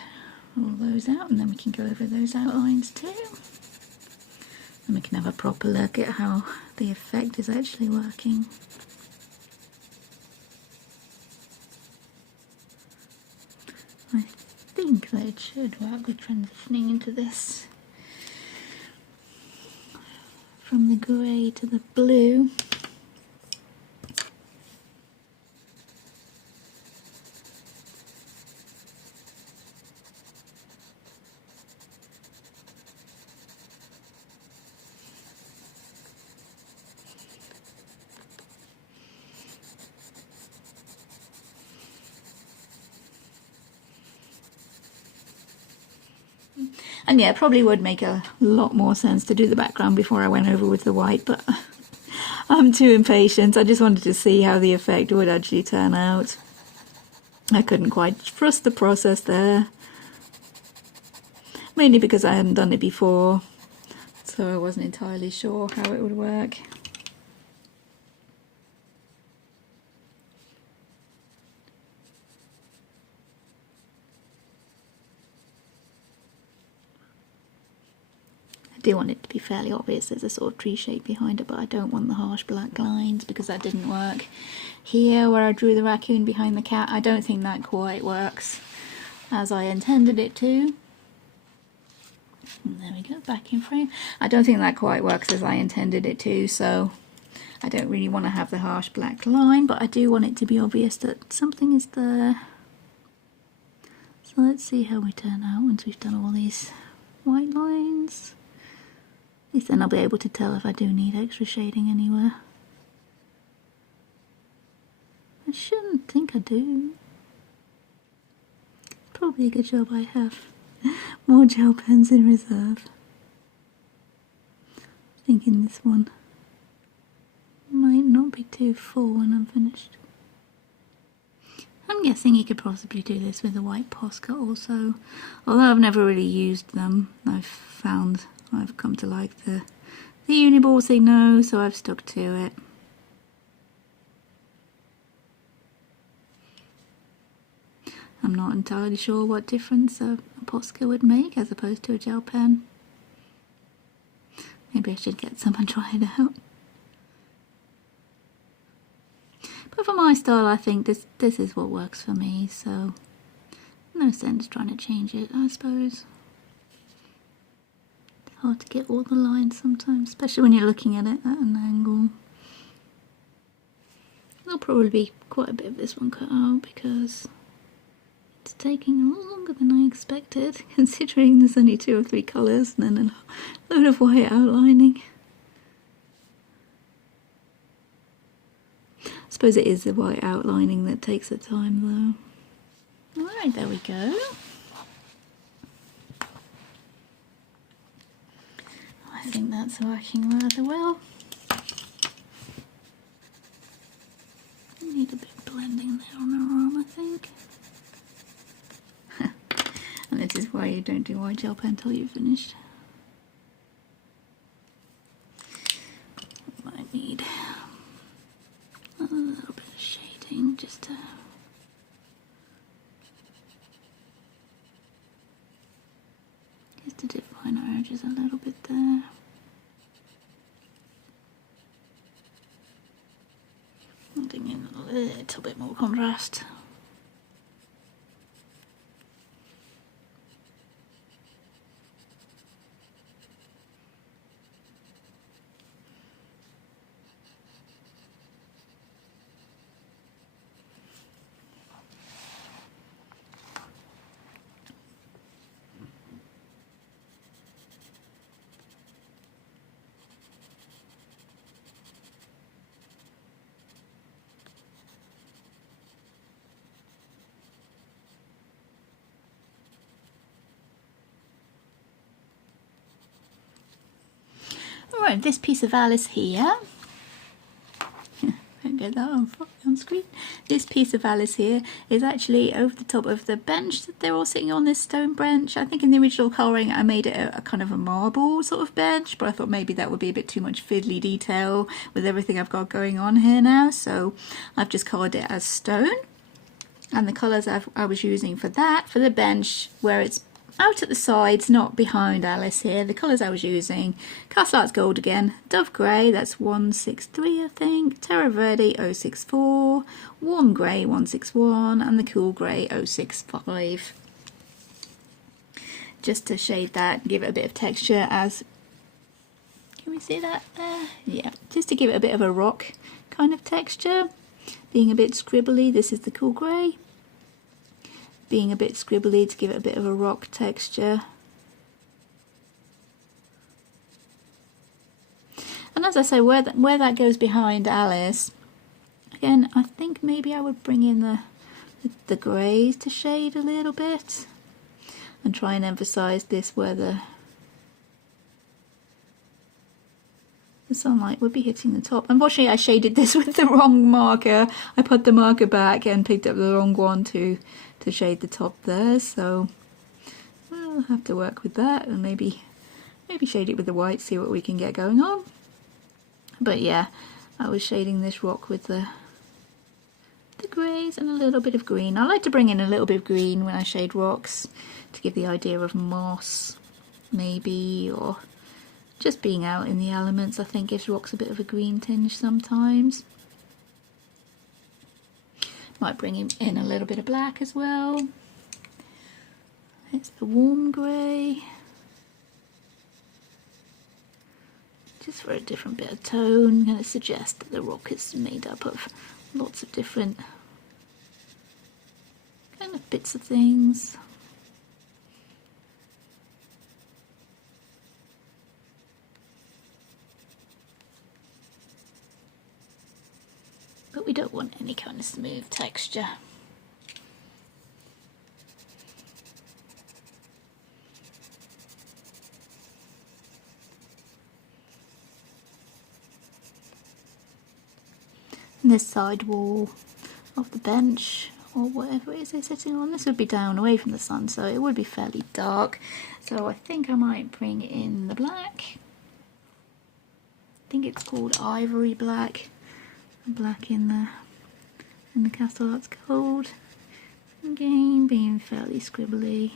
all those out, and then we can go over those outlines too. And we can have a proper look at how the effect is actually working. I think that it should work with transitioning into this from the grey to the blue. And yeah, it probably would make a lot more sense to do the background before I went over with the white, but I'm too impatient. I just wanted to see how the effect would actually turn out. I couldn't quite trust the process there. Mainly because I hadn't done it before, so I wasn't entirely sure how it would work. I do want it to be fairly obvious there's a sort of tree shape behind it, but I don't want the harsh black lines because that didn't work. Here where I drew the raccoon behind the cat, I don't think that quite works as I intended it to. And there we go, back in frame. I don't think that quite works as I intended it to, so I don't really want to have the harsh black line, but I do want it to be obvious that something is there. So let's see how we turn out once we've done all these white lines. At least then I'll be able to tell if I do need extra shading anywhere. I shouldn't think I do. Probably a good job I have more gel pens in reserve. Thinking this one might not be too full when I'm finished. I'm guessing you could possibly do this with a white Posca also, although I've never really used them. I've come to like the Uniball Signo, so I've stuck to it. I'm not entirely sure what difference a Posca would make as opposed to a gel pen. Maybe I should get some and try it out. But for my style, I think this is what works for me, so no sense trying to change it, I suppose. It's hard to get all the lines sometimes, especially when you're looking at it at an angle. There'll probably be quite a bit of this one cut out because it's taking a lot longer than I expected, considering there's only 2 or 3 colours and then a load of white outlining. I suppose it is the white outlining that takes the time though. Alright, there we go. I think that's working rather well. Need a bit of blending there on her arm, I think. And this is why you don't do white gel pen until you've finished. Might need a little bit of shading just to define our edges a little bit there. Adding in a little bit more contrast. Alright, this piece of Alice here. Can't get that on screen. This piece of Alice here is actually over the top of the bench that they're all sitting on, this stone bench. I think in the original colouring I made it a kind of a marble sort of bench, but I thought maybe that would be a bit too much fiddly detail with everything I've got going on here now, so I've just coloured it as stone. And the colours I was using for that, for the bench, where it's out at the sides, not behind Alice here, the colours I was using: Castle Arts Gold again, Dove Grey, that's 163 I think, Terra Verde 064, Warm Grey 161, and the Cool Grey 065. Just to shade that, give it a bit of texture as... Can we see that there? Yeah, just to give it a bit of a rock kind of texture. Being a bit scribbly, this is the Cool Grey. Being a bit scribbly to give it a bit of a rock texture. And as I say, where that goes behind Alice, again, I think maybe I would bring in the greys to shade a little bit and try and emphasize this where the sunlight would be hitting the top. Unfortunately, I shaded this with the wrong marker. I put the marker back and picked up the wrong one to shade the top there, so we'll have to work with that and maybe shade it with the white, see what we can get going on. But yeah, I was shading this rock with the greys and a little bit of green. I like to bring in a little bit of green when I shade rocks to give the idea of moss maybe, or just being out in the elements. I think gives rocks a bit of a green tinge sometimes. Might bring in a little bit of black as well. It's the Warm Grey. Just for a different bit of tone. I'm going to suggest that the rock is made up of lots of different kind of bits of things. But we don't want any kind of smooth texture. And this side wall of the bench, or whatever it is they're sitting on, this would be down away from the sun, so it would be fairly dark. So I think I might bring in the black. I think it's called Ivory Black. Black in the Castle Arts Gold. Again, being fairly scribbly.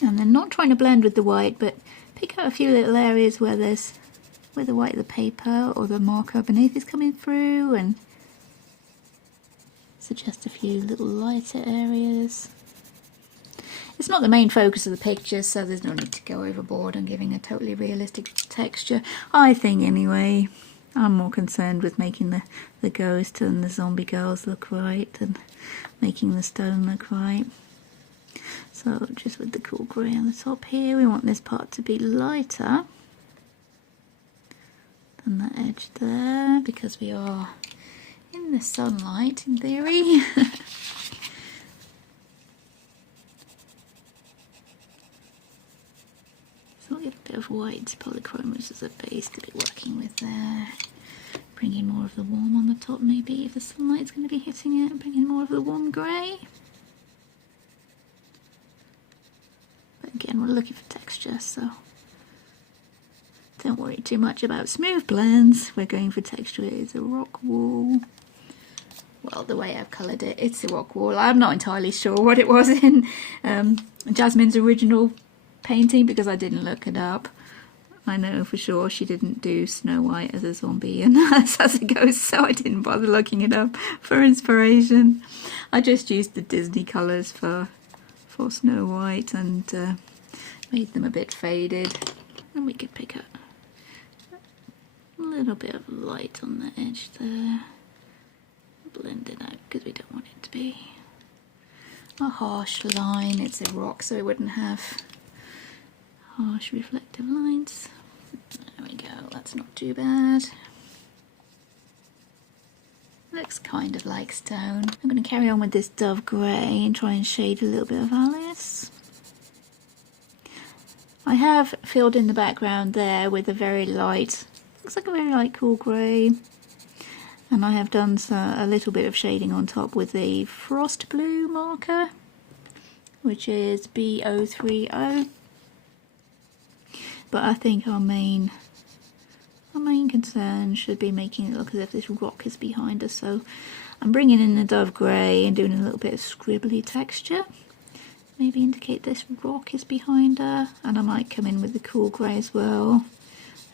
And then not trying to blend with the white, but pick out a few little areas where the white of the paper or the marker beneath is coming through, and suggest a few little lighter areas. It's not the main focus of the picture, so there's no need to go overboard on giving a totally realistic texture, I think anyway. I'm more concerned with making the ghost and the zombie girls look right and making the stone look right. So just with the Cool Grey on the top here, we want this part to be lighter than that edge there, because we are in the sunlight in theory. So we'll get a bit of white polychromos as a base to be working with there. Bring in more of the warm on the top maybe, if the sunlight's going to be hitting it. Bring in more of the Warm Grey. But again, we're looking for texture, so don't worry too much about smooth blends. We're going for texture. It is a rock wall. Well, the way I've coloured it, it's a rock wall. I'm not entirely sure what it was in Jasmine's original painting because I didn't look it up. I know for sure she didn't do Snow White as a zombie and us as a ghost, so I didn't bother looking it up for inspiration. I just used the Disney colours for Snow White and made them a bit faded. And we could pick up a little bit of light on the edge there. Blend it out because we don't want it to be a harsh line. It's a rock, so it wouldn't have harsh reflective lines. There we go, that's not too bad. Looks kind of like stone. I'm going to carry on with this Dove Grey and try and shade a little bit of Alice. I have filled in the background there with a very light Looks like a very light cool grey. And I have done a little bit of shading on top with the frost blue marker, which is B030. But I think our main concern should be making it look as if this rock is behind us. So I'm bringing in the dove grey and doing a little bit of scribbly texture. Maybe indicate this rock is behind her. And I might come in with the cool grey as well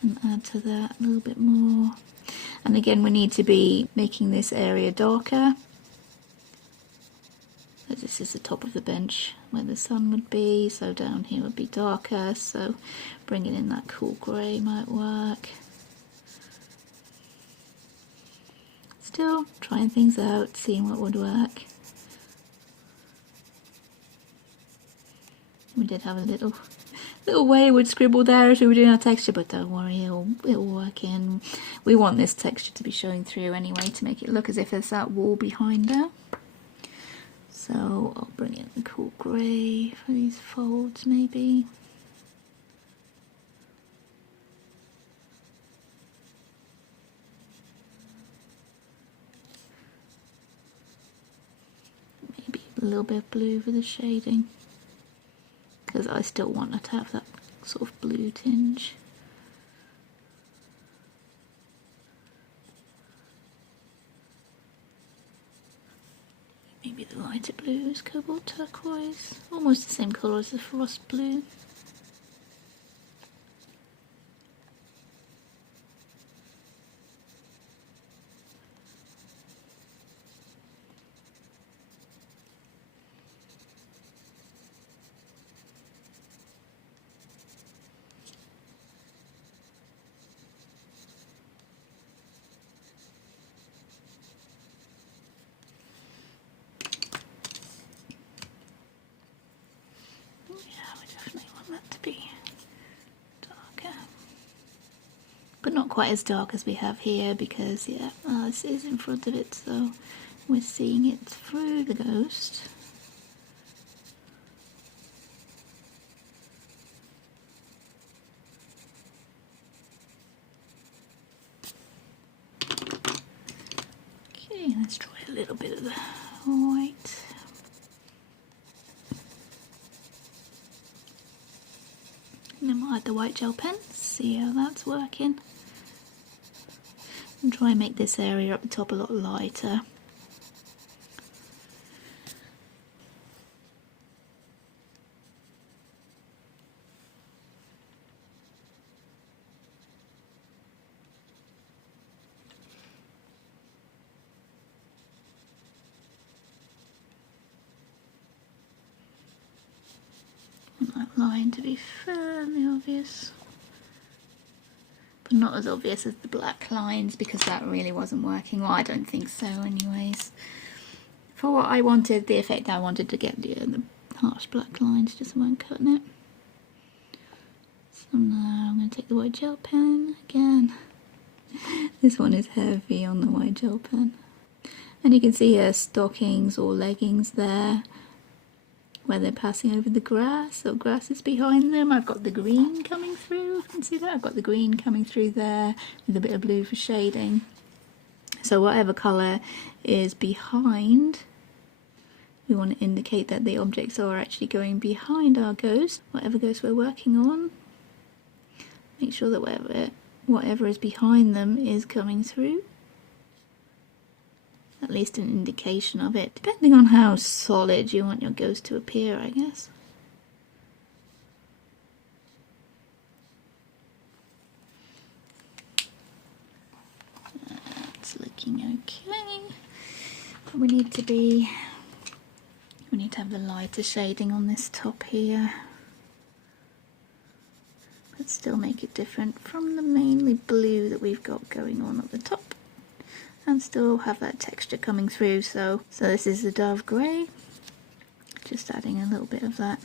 and add to that a little bit more. And again, we need to be making this area darker. So this is the top of the bench where the sun would be, so down here would be darker, so bringing in that cool grey might work. Still trying things out, seeing what would work. We did have a little wayward scribble there as we were doing our texture, but don't worry, it'll work in. We want this texture to be showing through anyway to make it look as if there's that wall behind her. So I'll bring in the cool grey for these folds maybe. Maybe a little bit of blue for the shading, because I still want her to have that sort of blue tinge. Maybe the lighter blue is cobalt turquoise, almost the same colour as the frost blue. But not quite as dark as we have here, because yeah, this is in front of it, so we're seeing it through the ghost. Okay, let's try a little bit of the white. And then we'll add the white gel pen, see how that's working. And try and make this area up the top a lot lighter. Want that line to be fairly obvious, but not as obvious as the black lines, because that really wasn't working. Well, I don't think so anyways. For what I wanted, the effect I wanted to get, the harsh black lines just weren't cutting it. So now I'm going to take the white gel pen again. This one is heavy on the white gel pen. And you can see her stockings or leggings there, where they're passing over the grass, or grass is behind them. I've got the green coming through, you can see that? I've got the green coming through there with a bit of blue for shading. So whatever colour is behind, we want to indicate that the objects are actually going behind our ghost, whatever ghost we're working on. Make sure that whatever is behind them is coming through. At least an indication of it, depending on how solid you want your ghost to appear, I guess. That's looking okay. But we need to have the lighter shading on this top here, but still make it different from the mainly blue that we've got going on at the top. And still have that texture coming through. So this is the dove grey, just adding a little bit of that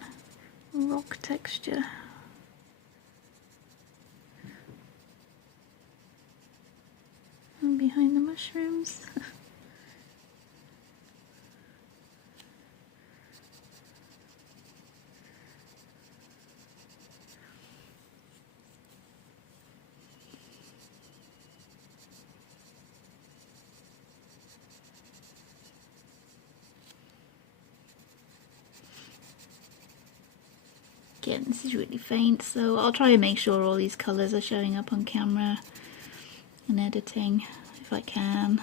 rock texture. And behind the mushrooms. Again, this is really faint, so I'll try and make sure all these colours are showing up on camera and editing if I can.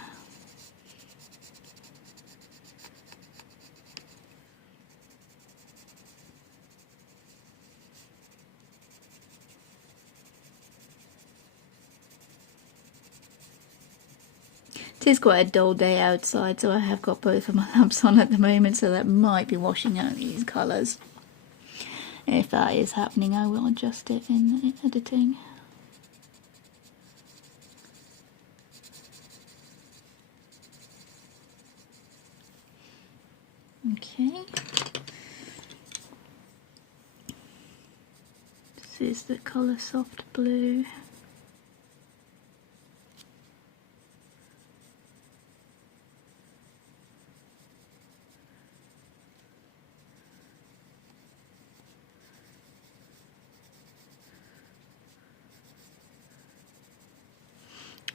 It is quite a dull day outside, so I have got both of my lamps on at the moment, so that might be washing out these colours. If that is happening, I will adjust it in editing. Okay. This is the colour soft blue.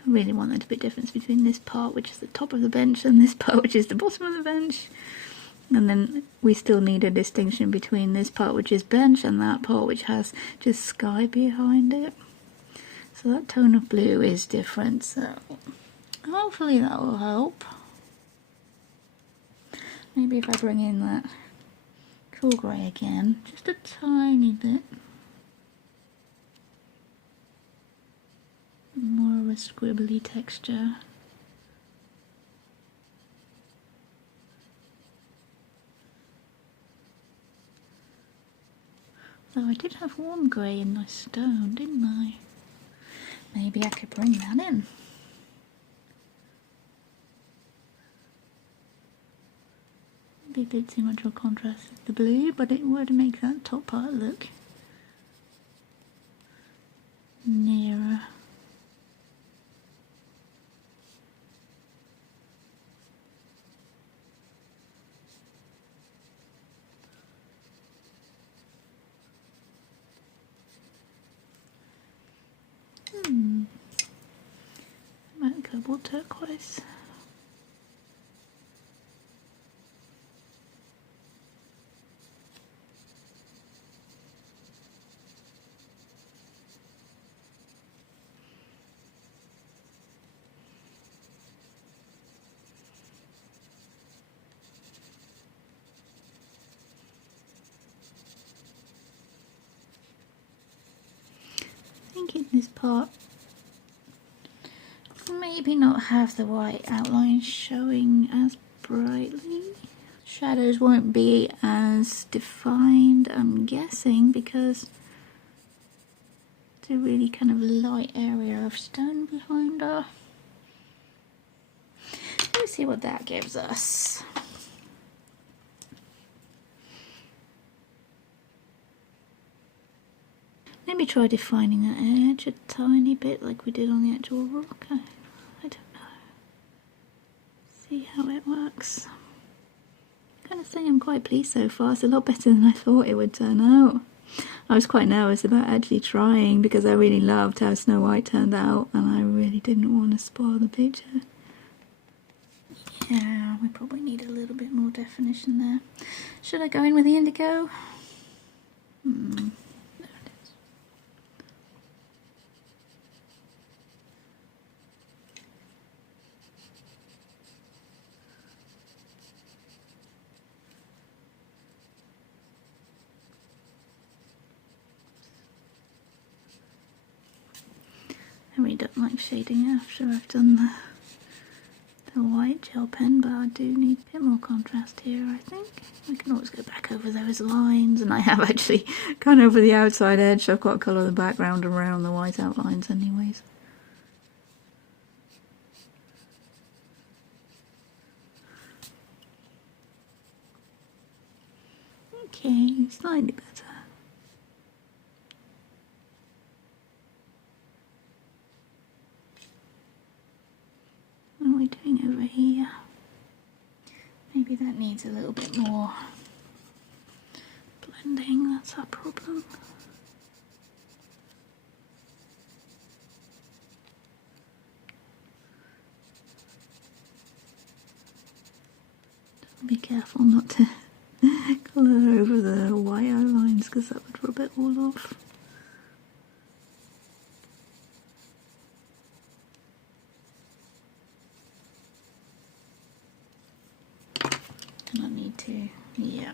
I really want there to be a difference between this part, which is the top of the bench, and this part, which is the bottom of the bench. And then we still need a distinction between this part, which is bench, and that part, which has just sky behind it. So that tone of blue is different, so hopefully that will help. Maybe if I bring in that cool grey again, just a tiny bit. More of a scribbly texture. Though I did have warm grey in my stone, didn't I? Maybe I could bring that in. Maybe a bit too much of a contrast with the blue, but it would make that top part look nearer. Might cobalt turquoise. I think in this part, maybe not have the white outline showing as brightly. Shadows won't be as defined, I'm guessing, because it's a really kind of light area of stone behind her. Let's see what that gives us. Maybe try defining that edge a tiny bit like we did on the actual rock. I don't know. See how it works. I'm kind of saying I'm quite pleased so far. It's a lot better than I thought it would turn out. I was quite nervous about actually trying because I really loved how Snow White turned out and I really didn't want to spoil the picture. Yeah, we probably need a little bit more definition there. Should I go in with the indigo? I really don't like shading after I've done the white gel pen, but I do need a bit more contrast here, I think. I can always go back over those lines, and I have actually gone over the outside edge, so I've got to colour the background around the white outlines anyways. Okay, slightly better. What are we doing over here? Maybe that needs a little bit more blending, that's our problem. Be careful not to colour over the white outlines because that would rub it all off. And I need to, yeah,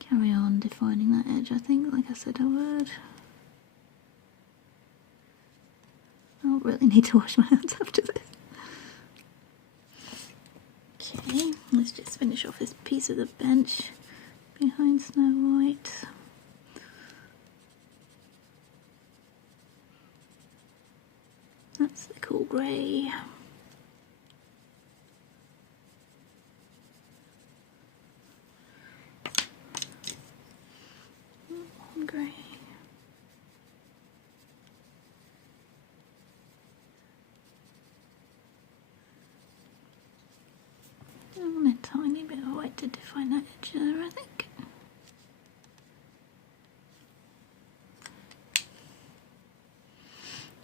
carry on defining that edge, I think, like I said I would. I'll really need to wash my hands after this. Okay, let's just finish off this piece of the bench behind Snow White. That's the cool grey. Grey. And a tiny bit of white to define that edge there, I think.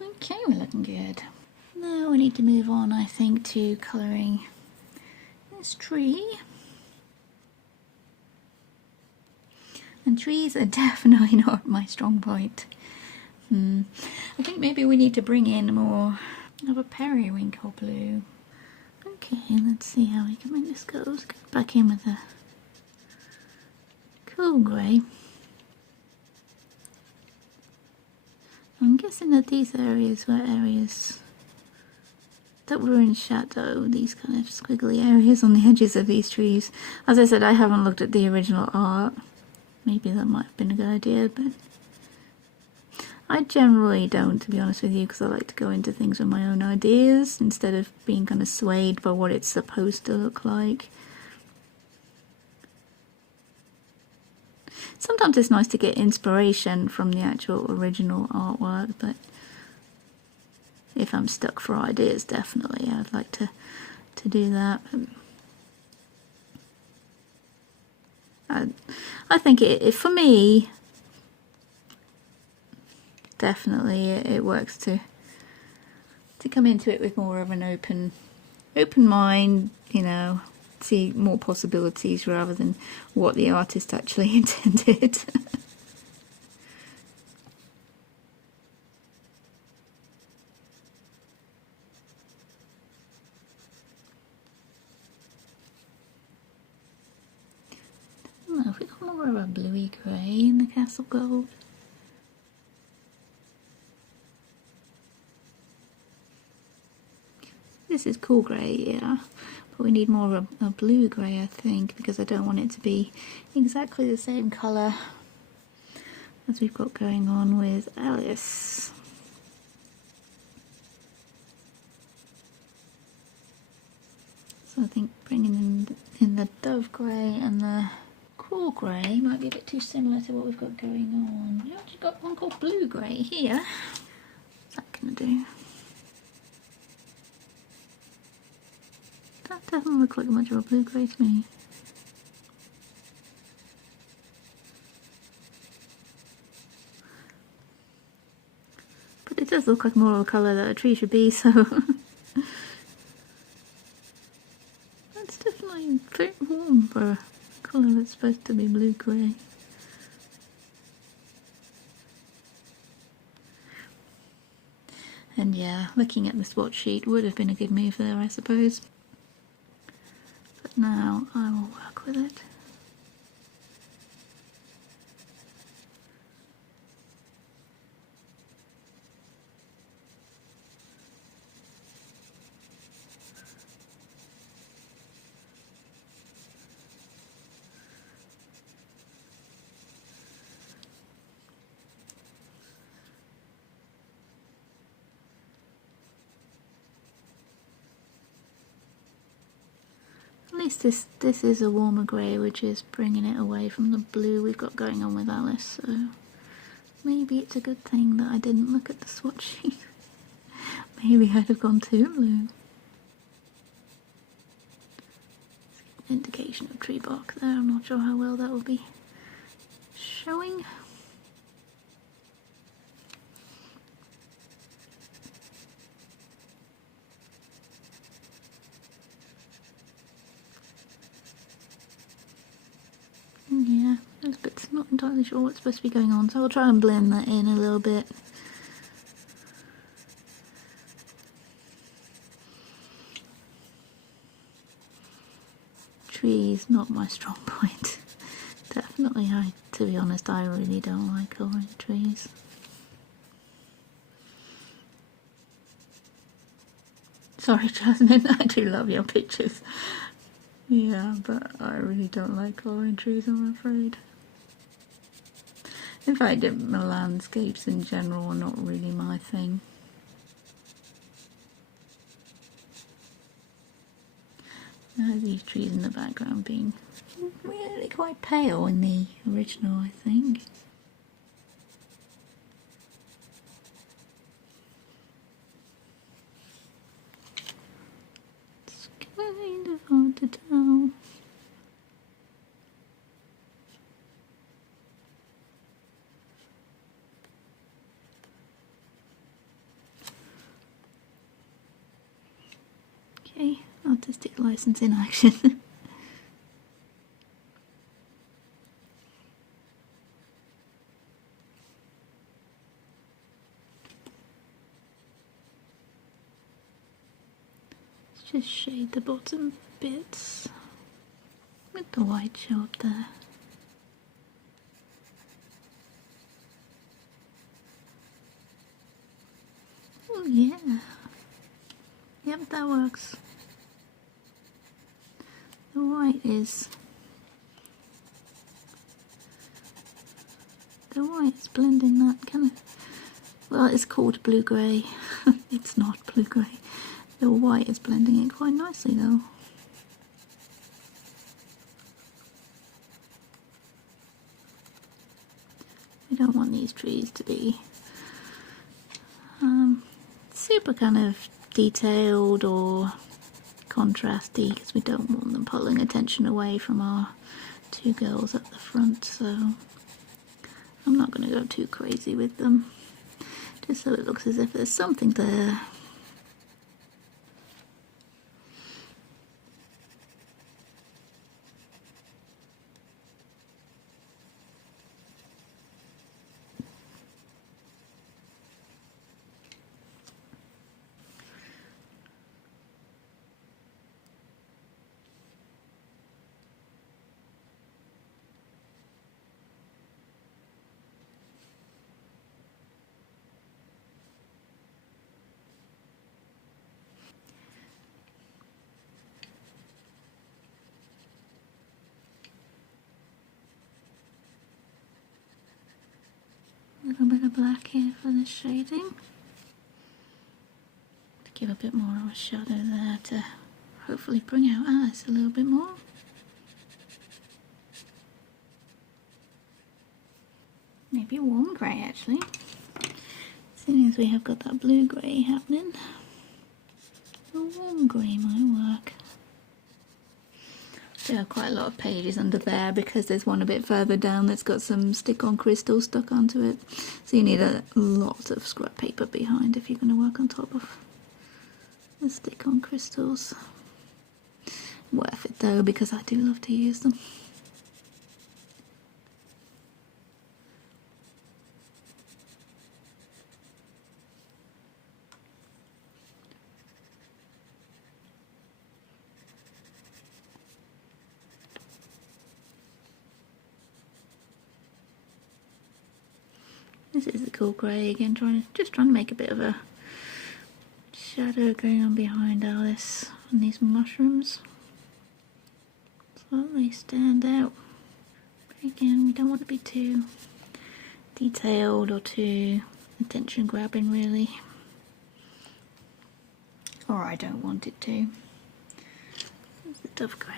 Okay, we're looking good. Now we need to move on, I think, to colouring this tree. And trees are definitely not my strong point. I think maybe we need to bring in more of a periwinkle blue. Okay, let's see how we can make this go. Let's go back in with a cool grey. I'm guessing that these areas were areas that were in shadow, these kind of squiggly areas on the edges of these trees. As I said, I haven't looked at the original art. Maybe that might have been a good idea, but I generally don't, to be honest with you, because I like to go into things with my own ideas instead of being kind of swayed by what it's supposed to look like. Sometimes it's nice to get inspiration from the actual original artwork, but if I'm stuck for ideas, definitely I'd like to do that. I think for me, definitely it works to come into it with more of an open mind, you know, see more possibilities rather than what the artist actually intended. Oh, if we got more of a bluey grey in the castle gold. This is cool grey, yeah, but we need more of a blue grey, I think, because I don't want it to be exactly the same colour as we've got going on with Alice. So I think bringing in the dove grey and the cool grey might be a bit too similar to what we've got going on. We've actually got one called blue grey here. What's that going to do? That doesn't look like much of a blue grey to me. But it does look like more of a colour that a tree should be, so that's definitely very warm for a colour that's supposed to be blue grey. And yeah, looking at the swatch sheet would have been a good move there, I suppose. But now I will work with it. At least this is a warmer grey, which is bringing it away from the blue we've got going on with Alice, so maybe it's a good thing that I didn't look at the swatch sheet. Maybe I'd have gone too blue. Indication of tree bark there, I'm not sure how well that will be showing. Yeah, those bits not entirely sure what's supposed to be going on, so I'll try and blend that in a little bit. Trees, not my strong point. Definitely, to be honest, I really don't like colouring trees. Sorry, Jasmine, I do love your pictures. Yeah, but I really don't like colouring trees, I'm afraid. In fact, landscapes in general are not really my thing. Now these trees in the background being really quite pale in the original, I think. It's kind of hard to tell. Okay, artistic license in action. Just shade the bottom bits with the white show up there. Oh yeah. Yep, that works. The white is... the white's blending that kind of... well, it's called blue-grey. It's not blue-grey. The white is blending it quite nicely though. We don't want these trees to be super kind of detailed or contrasty, because we don't want them pulling attention away from our two girls at the front, so I'm not going to go too crazy with them, just so it looks as if there's something there. A little bit of black here for the shading, to give a bit more of a shadow there to hopefully bring out Alice a little bit more. Maybe a warm grey actually, seeing as we have got that blue grey happening. A warm grey might work. There are quite a lot of pages under there because there's one a bit further down that's got some stick-on crystal stuck onto it. So you need a lot of scrap paper behind if you're going to work on top of the stick-on crystals. Worth it though, because I do love to use them. This is the cool grey again, just trying to make a bit of a shadow going on behind Alice and these mushrooms, so that they stand out. But again, we don't want to be too detailed or too attention grabbing really, or I don't want it to. There's the dove grey.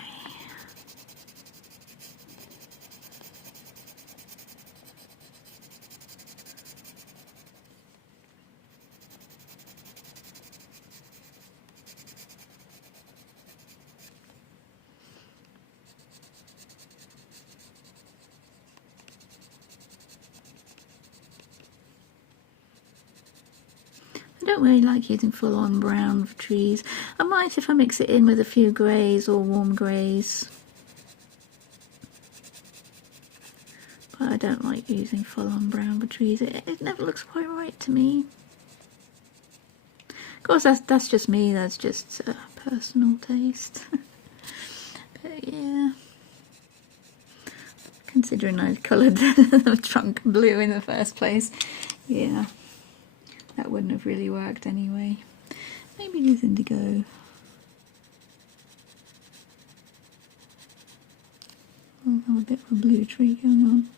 I don't really like using full-on brown for trees. I might if I mix it in with a few greys or warm greys. But I don't like using full-on brown for trees. It never looks quite right to me. Of course, that's just me. That's just personal taste. But yeah, considering I coloured the trunk blue in the first place, yeah, that wouldn't have really worked anyway. Maybe use indigo. I'll have a bit of a blue tree going on.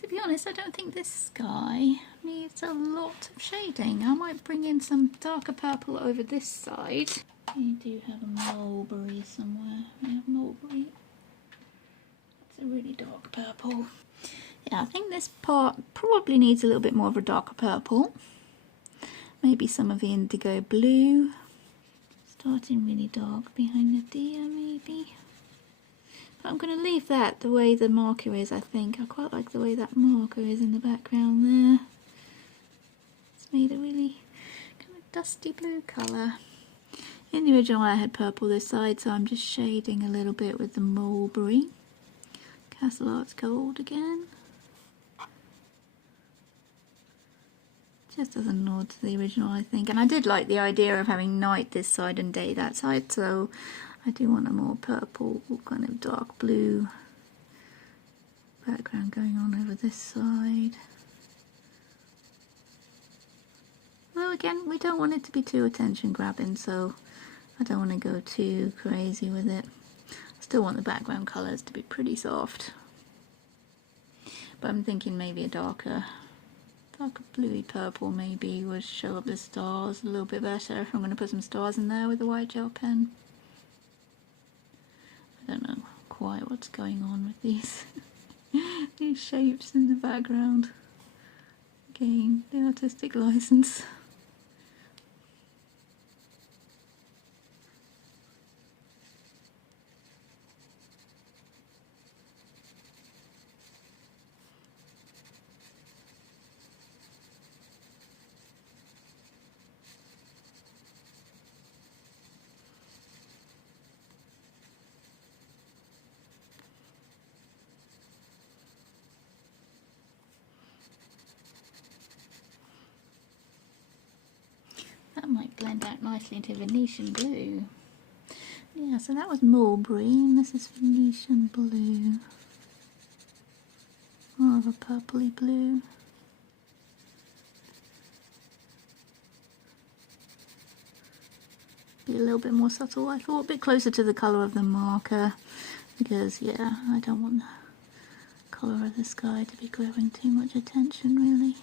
To be honest, I don't think this sky needs a lot of shading. I might bring in some darker purple over this side. We do have a mulberry somewhere. We have mulberry. It's a really dark purple. Yeah, I think this part probably needs a little bit more of a darker purple. Maybe some of the indigo blue. Starting really dark behind the deer, maybe. But I'm going to leave that the way the marker is, I think. I quite like the way that marker is in the background there. It's made a really kind of dusty blue colour. In the original I had purple this side, so I'm just shading a little bit with the mulberry. Castle Arts Gold again. Just as a nod to the original, I think. And I did like the idea of having night this side and day that side, so I do want a more purple, kind of dark blue background going on over this side. Well, again, we don't want it to be too attention grabbing, so I don't want to go too crazy with it. I still want the background colours to be pretty soft. But I'm thinking maybe a darker bluey purple maybe would show up the stars a little bit better. I'm going to put some stars in there with the white gel pen. I don't know quite what's going on with these these shapes in the background. Again, the artistic license. That might blend out nicely into Venetian blue. Yeah, so that was mulberry and this is Venetian blue. More of a purpley blue. Be a little bit more subtle, I thought, a bit closer to the colour of the marker, because yeah, I don't want the colour of the sky to be grabbing too much attention really.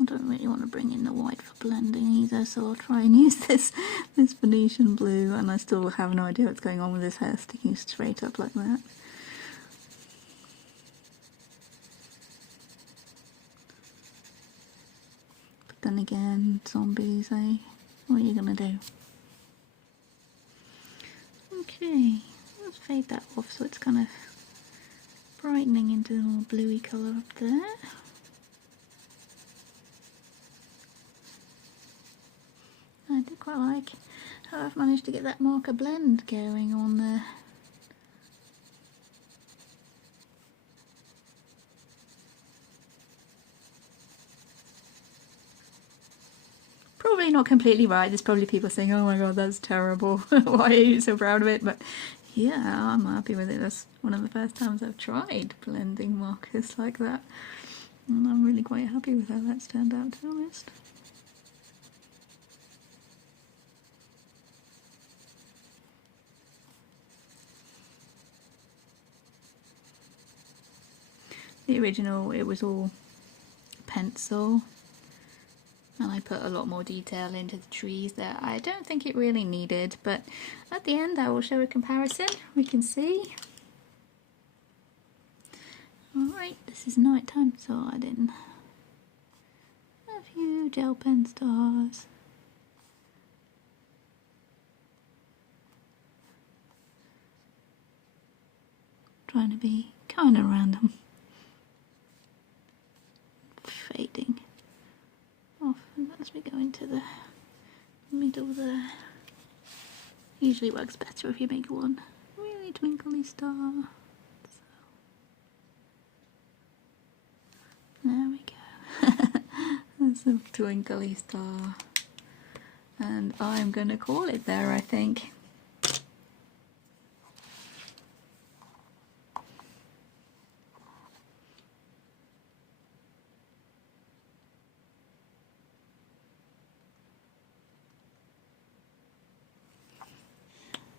I don't really want to bring in the white for blending either, so I'll try and use this Venetian blue, and I still have no idea what's going on with this hair sticking straight up like that. But then again, zombies, eh? What are you gonna do? Okay, let's fade that off so it's kind of brightening into the more bluey colour up there. I do quite like how I've managed to get that marker blend going on there. Probably not completely right. There's probably people saying, oh my god, that's terrible. Why are you so proud of it? But yeah, I'm happy with it. That's one of the first times I've tried blending markers like that, and I'm really quite happy with how that's turned out, to be honest. The original, it was all pencil, and I put a lot more detail into the trees that I don't think it really needed, but at the end I will show a comparison. We can see. Alright, this is night time, so I add in a few gel pen stars. Trying to be kind of random. Fading off as we go into the middle there. Usually works better if you make one really twinkly star. So, there we go. That's a twinkly star. And I'm going to call it there, I think.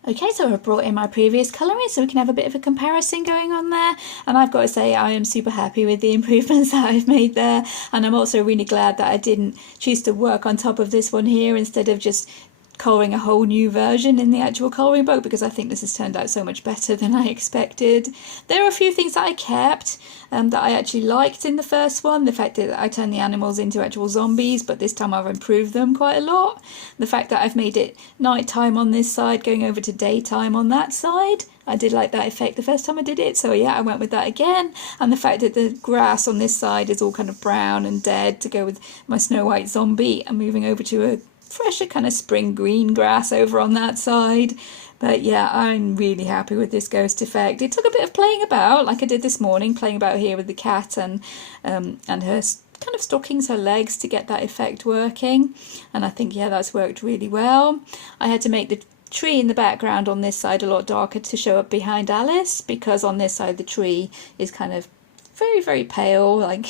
Okay, so I've brought in my previous colouring so we can have a bit of a comparison going on there, and I've got to say I am super happy with the improvements that I've made there, and I'm also really glad that I didn't choose to work on top of this one here instead of just colouring a whole new version in the actual colouring book, because I think this has turned out so much better than I expected. There are a few things that I kept that I actually liked in the first one. The fact that I turned the animals into actual zombies, but this time I've improved them quite a lot. The fact that I've made it nighttime on this side going over to daytime on that side. I did like that effect the first time I did it, so yeah, I went with that again. And the fact that the grass on this side is all kind of brown and dead to go with my Snow White zombie, and moving over to a fresher kind of spring green grass over on that side. But yeah, I'm really happy with this ghost effect. It took a bit of playing about, like I did this morning, playing about here with the cat and her kind of stockings, her legs, to get that effect working. And I think, yeah, that's worked really well. I had to make the tree in the background on this side a lot darker to show up behind Alice, because on this side the tree is kind of very, very pale, like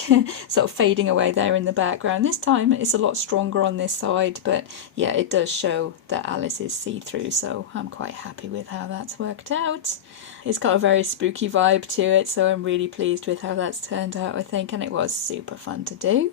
sort of fading away there in the background. This time it's a lot stronger on this side, but yeah, it does show that Alice is see-through, so I'm quite happy with how that's worked out. It's got a very spooky vibe to it, so I'm really pleased with how that's turned out, I think, and it was super fun to do.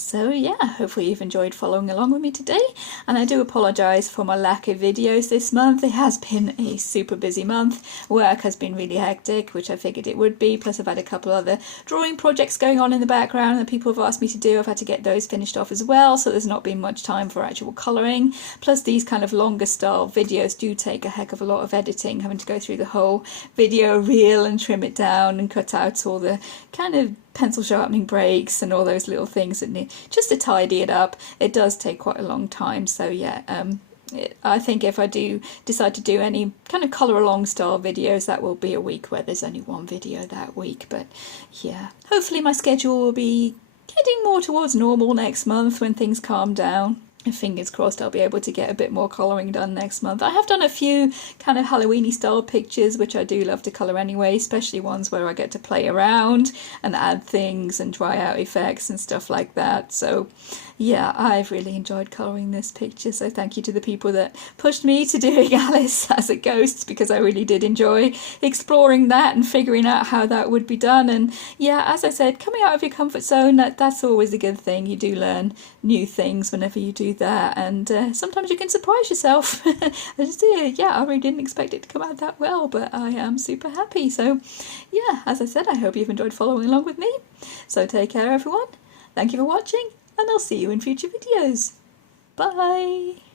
So yeah, hopefully you've enjoyed following along with me today, and I do apologise for my lack of videos this month. It has been a super busy month. Work has been really hectic, which I figured it would be, plus I've had a couple other drawing projects going on in the background that people have asked me to do. I've had to get those finished off as well, so there's not been much time for actual colouring. Plus these kind of longer style videos do take a heck of a lot of editing, having to go through the whole video reel and trim it down and cut out all the kind of pencil sharpening breaks and all those little things that need just to tidy it up. It does take quite a long time, so yeah, I think if I do decide to do any kind of colour along style videos, that will be a week where there's only one video that week. But yeah, hopefully my schedule will be heading more towards normal next month when things calm down. Fingers crossed I'll be able to get a bit more colouring done next month. I have done a few kind of Halloween-y style pictures, which I do love to colour anyway, especially ones where I get to play around and add things and try out effects and stuff like that. So yeah, I've really enjoyed colouring this picture, so thank you to the people that pushed me to doing Alice as a ghost, because I really did enjoy exploring that and figuring out how that would be done. And yeah, as I said, coming out of your comfort zone, that's always a good thing. You do learn new things whenever you do that, and sometimes you can surprise yourself. Yeah, I really didn't expect it to come out that well, but I am super happy. So yeah, as I said, I hope you've enjoyed following along with me. So take care everyone, thank you for watching, and I'll see you in future videos. Bye!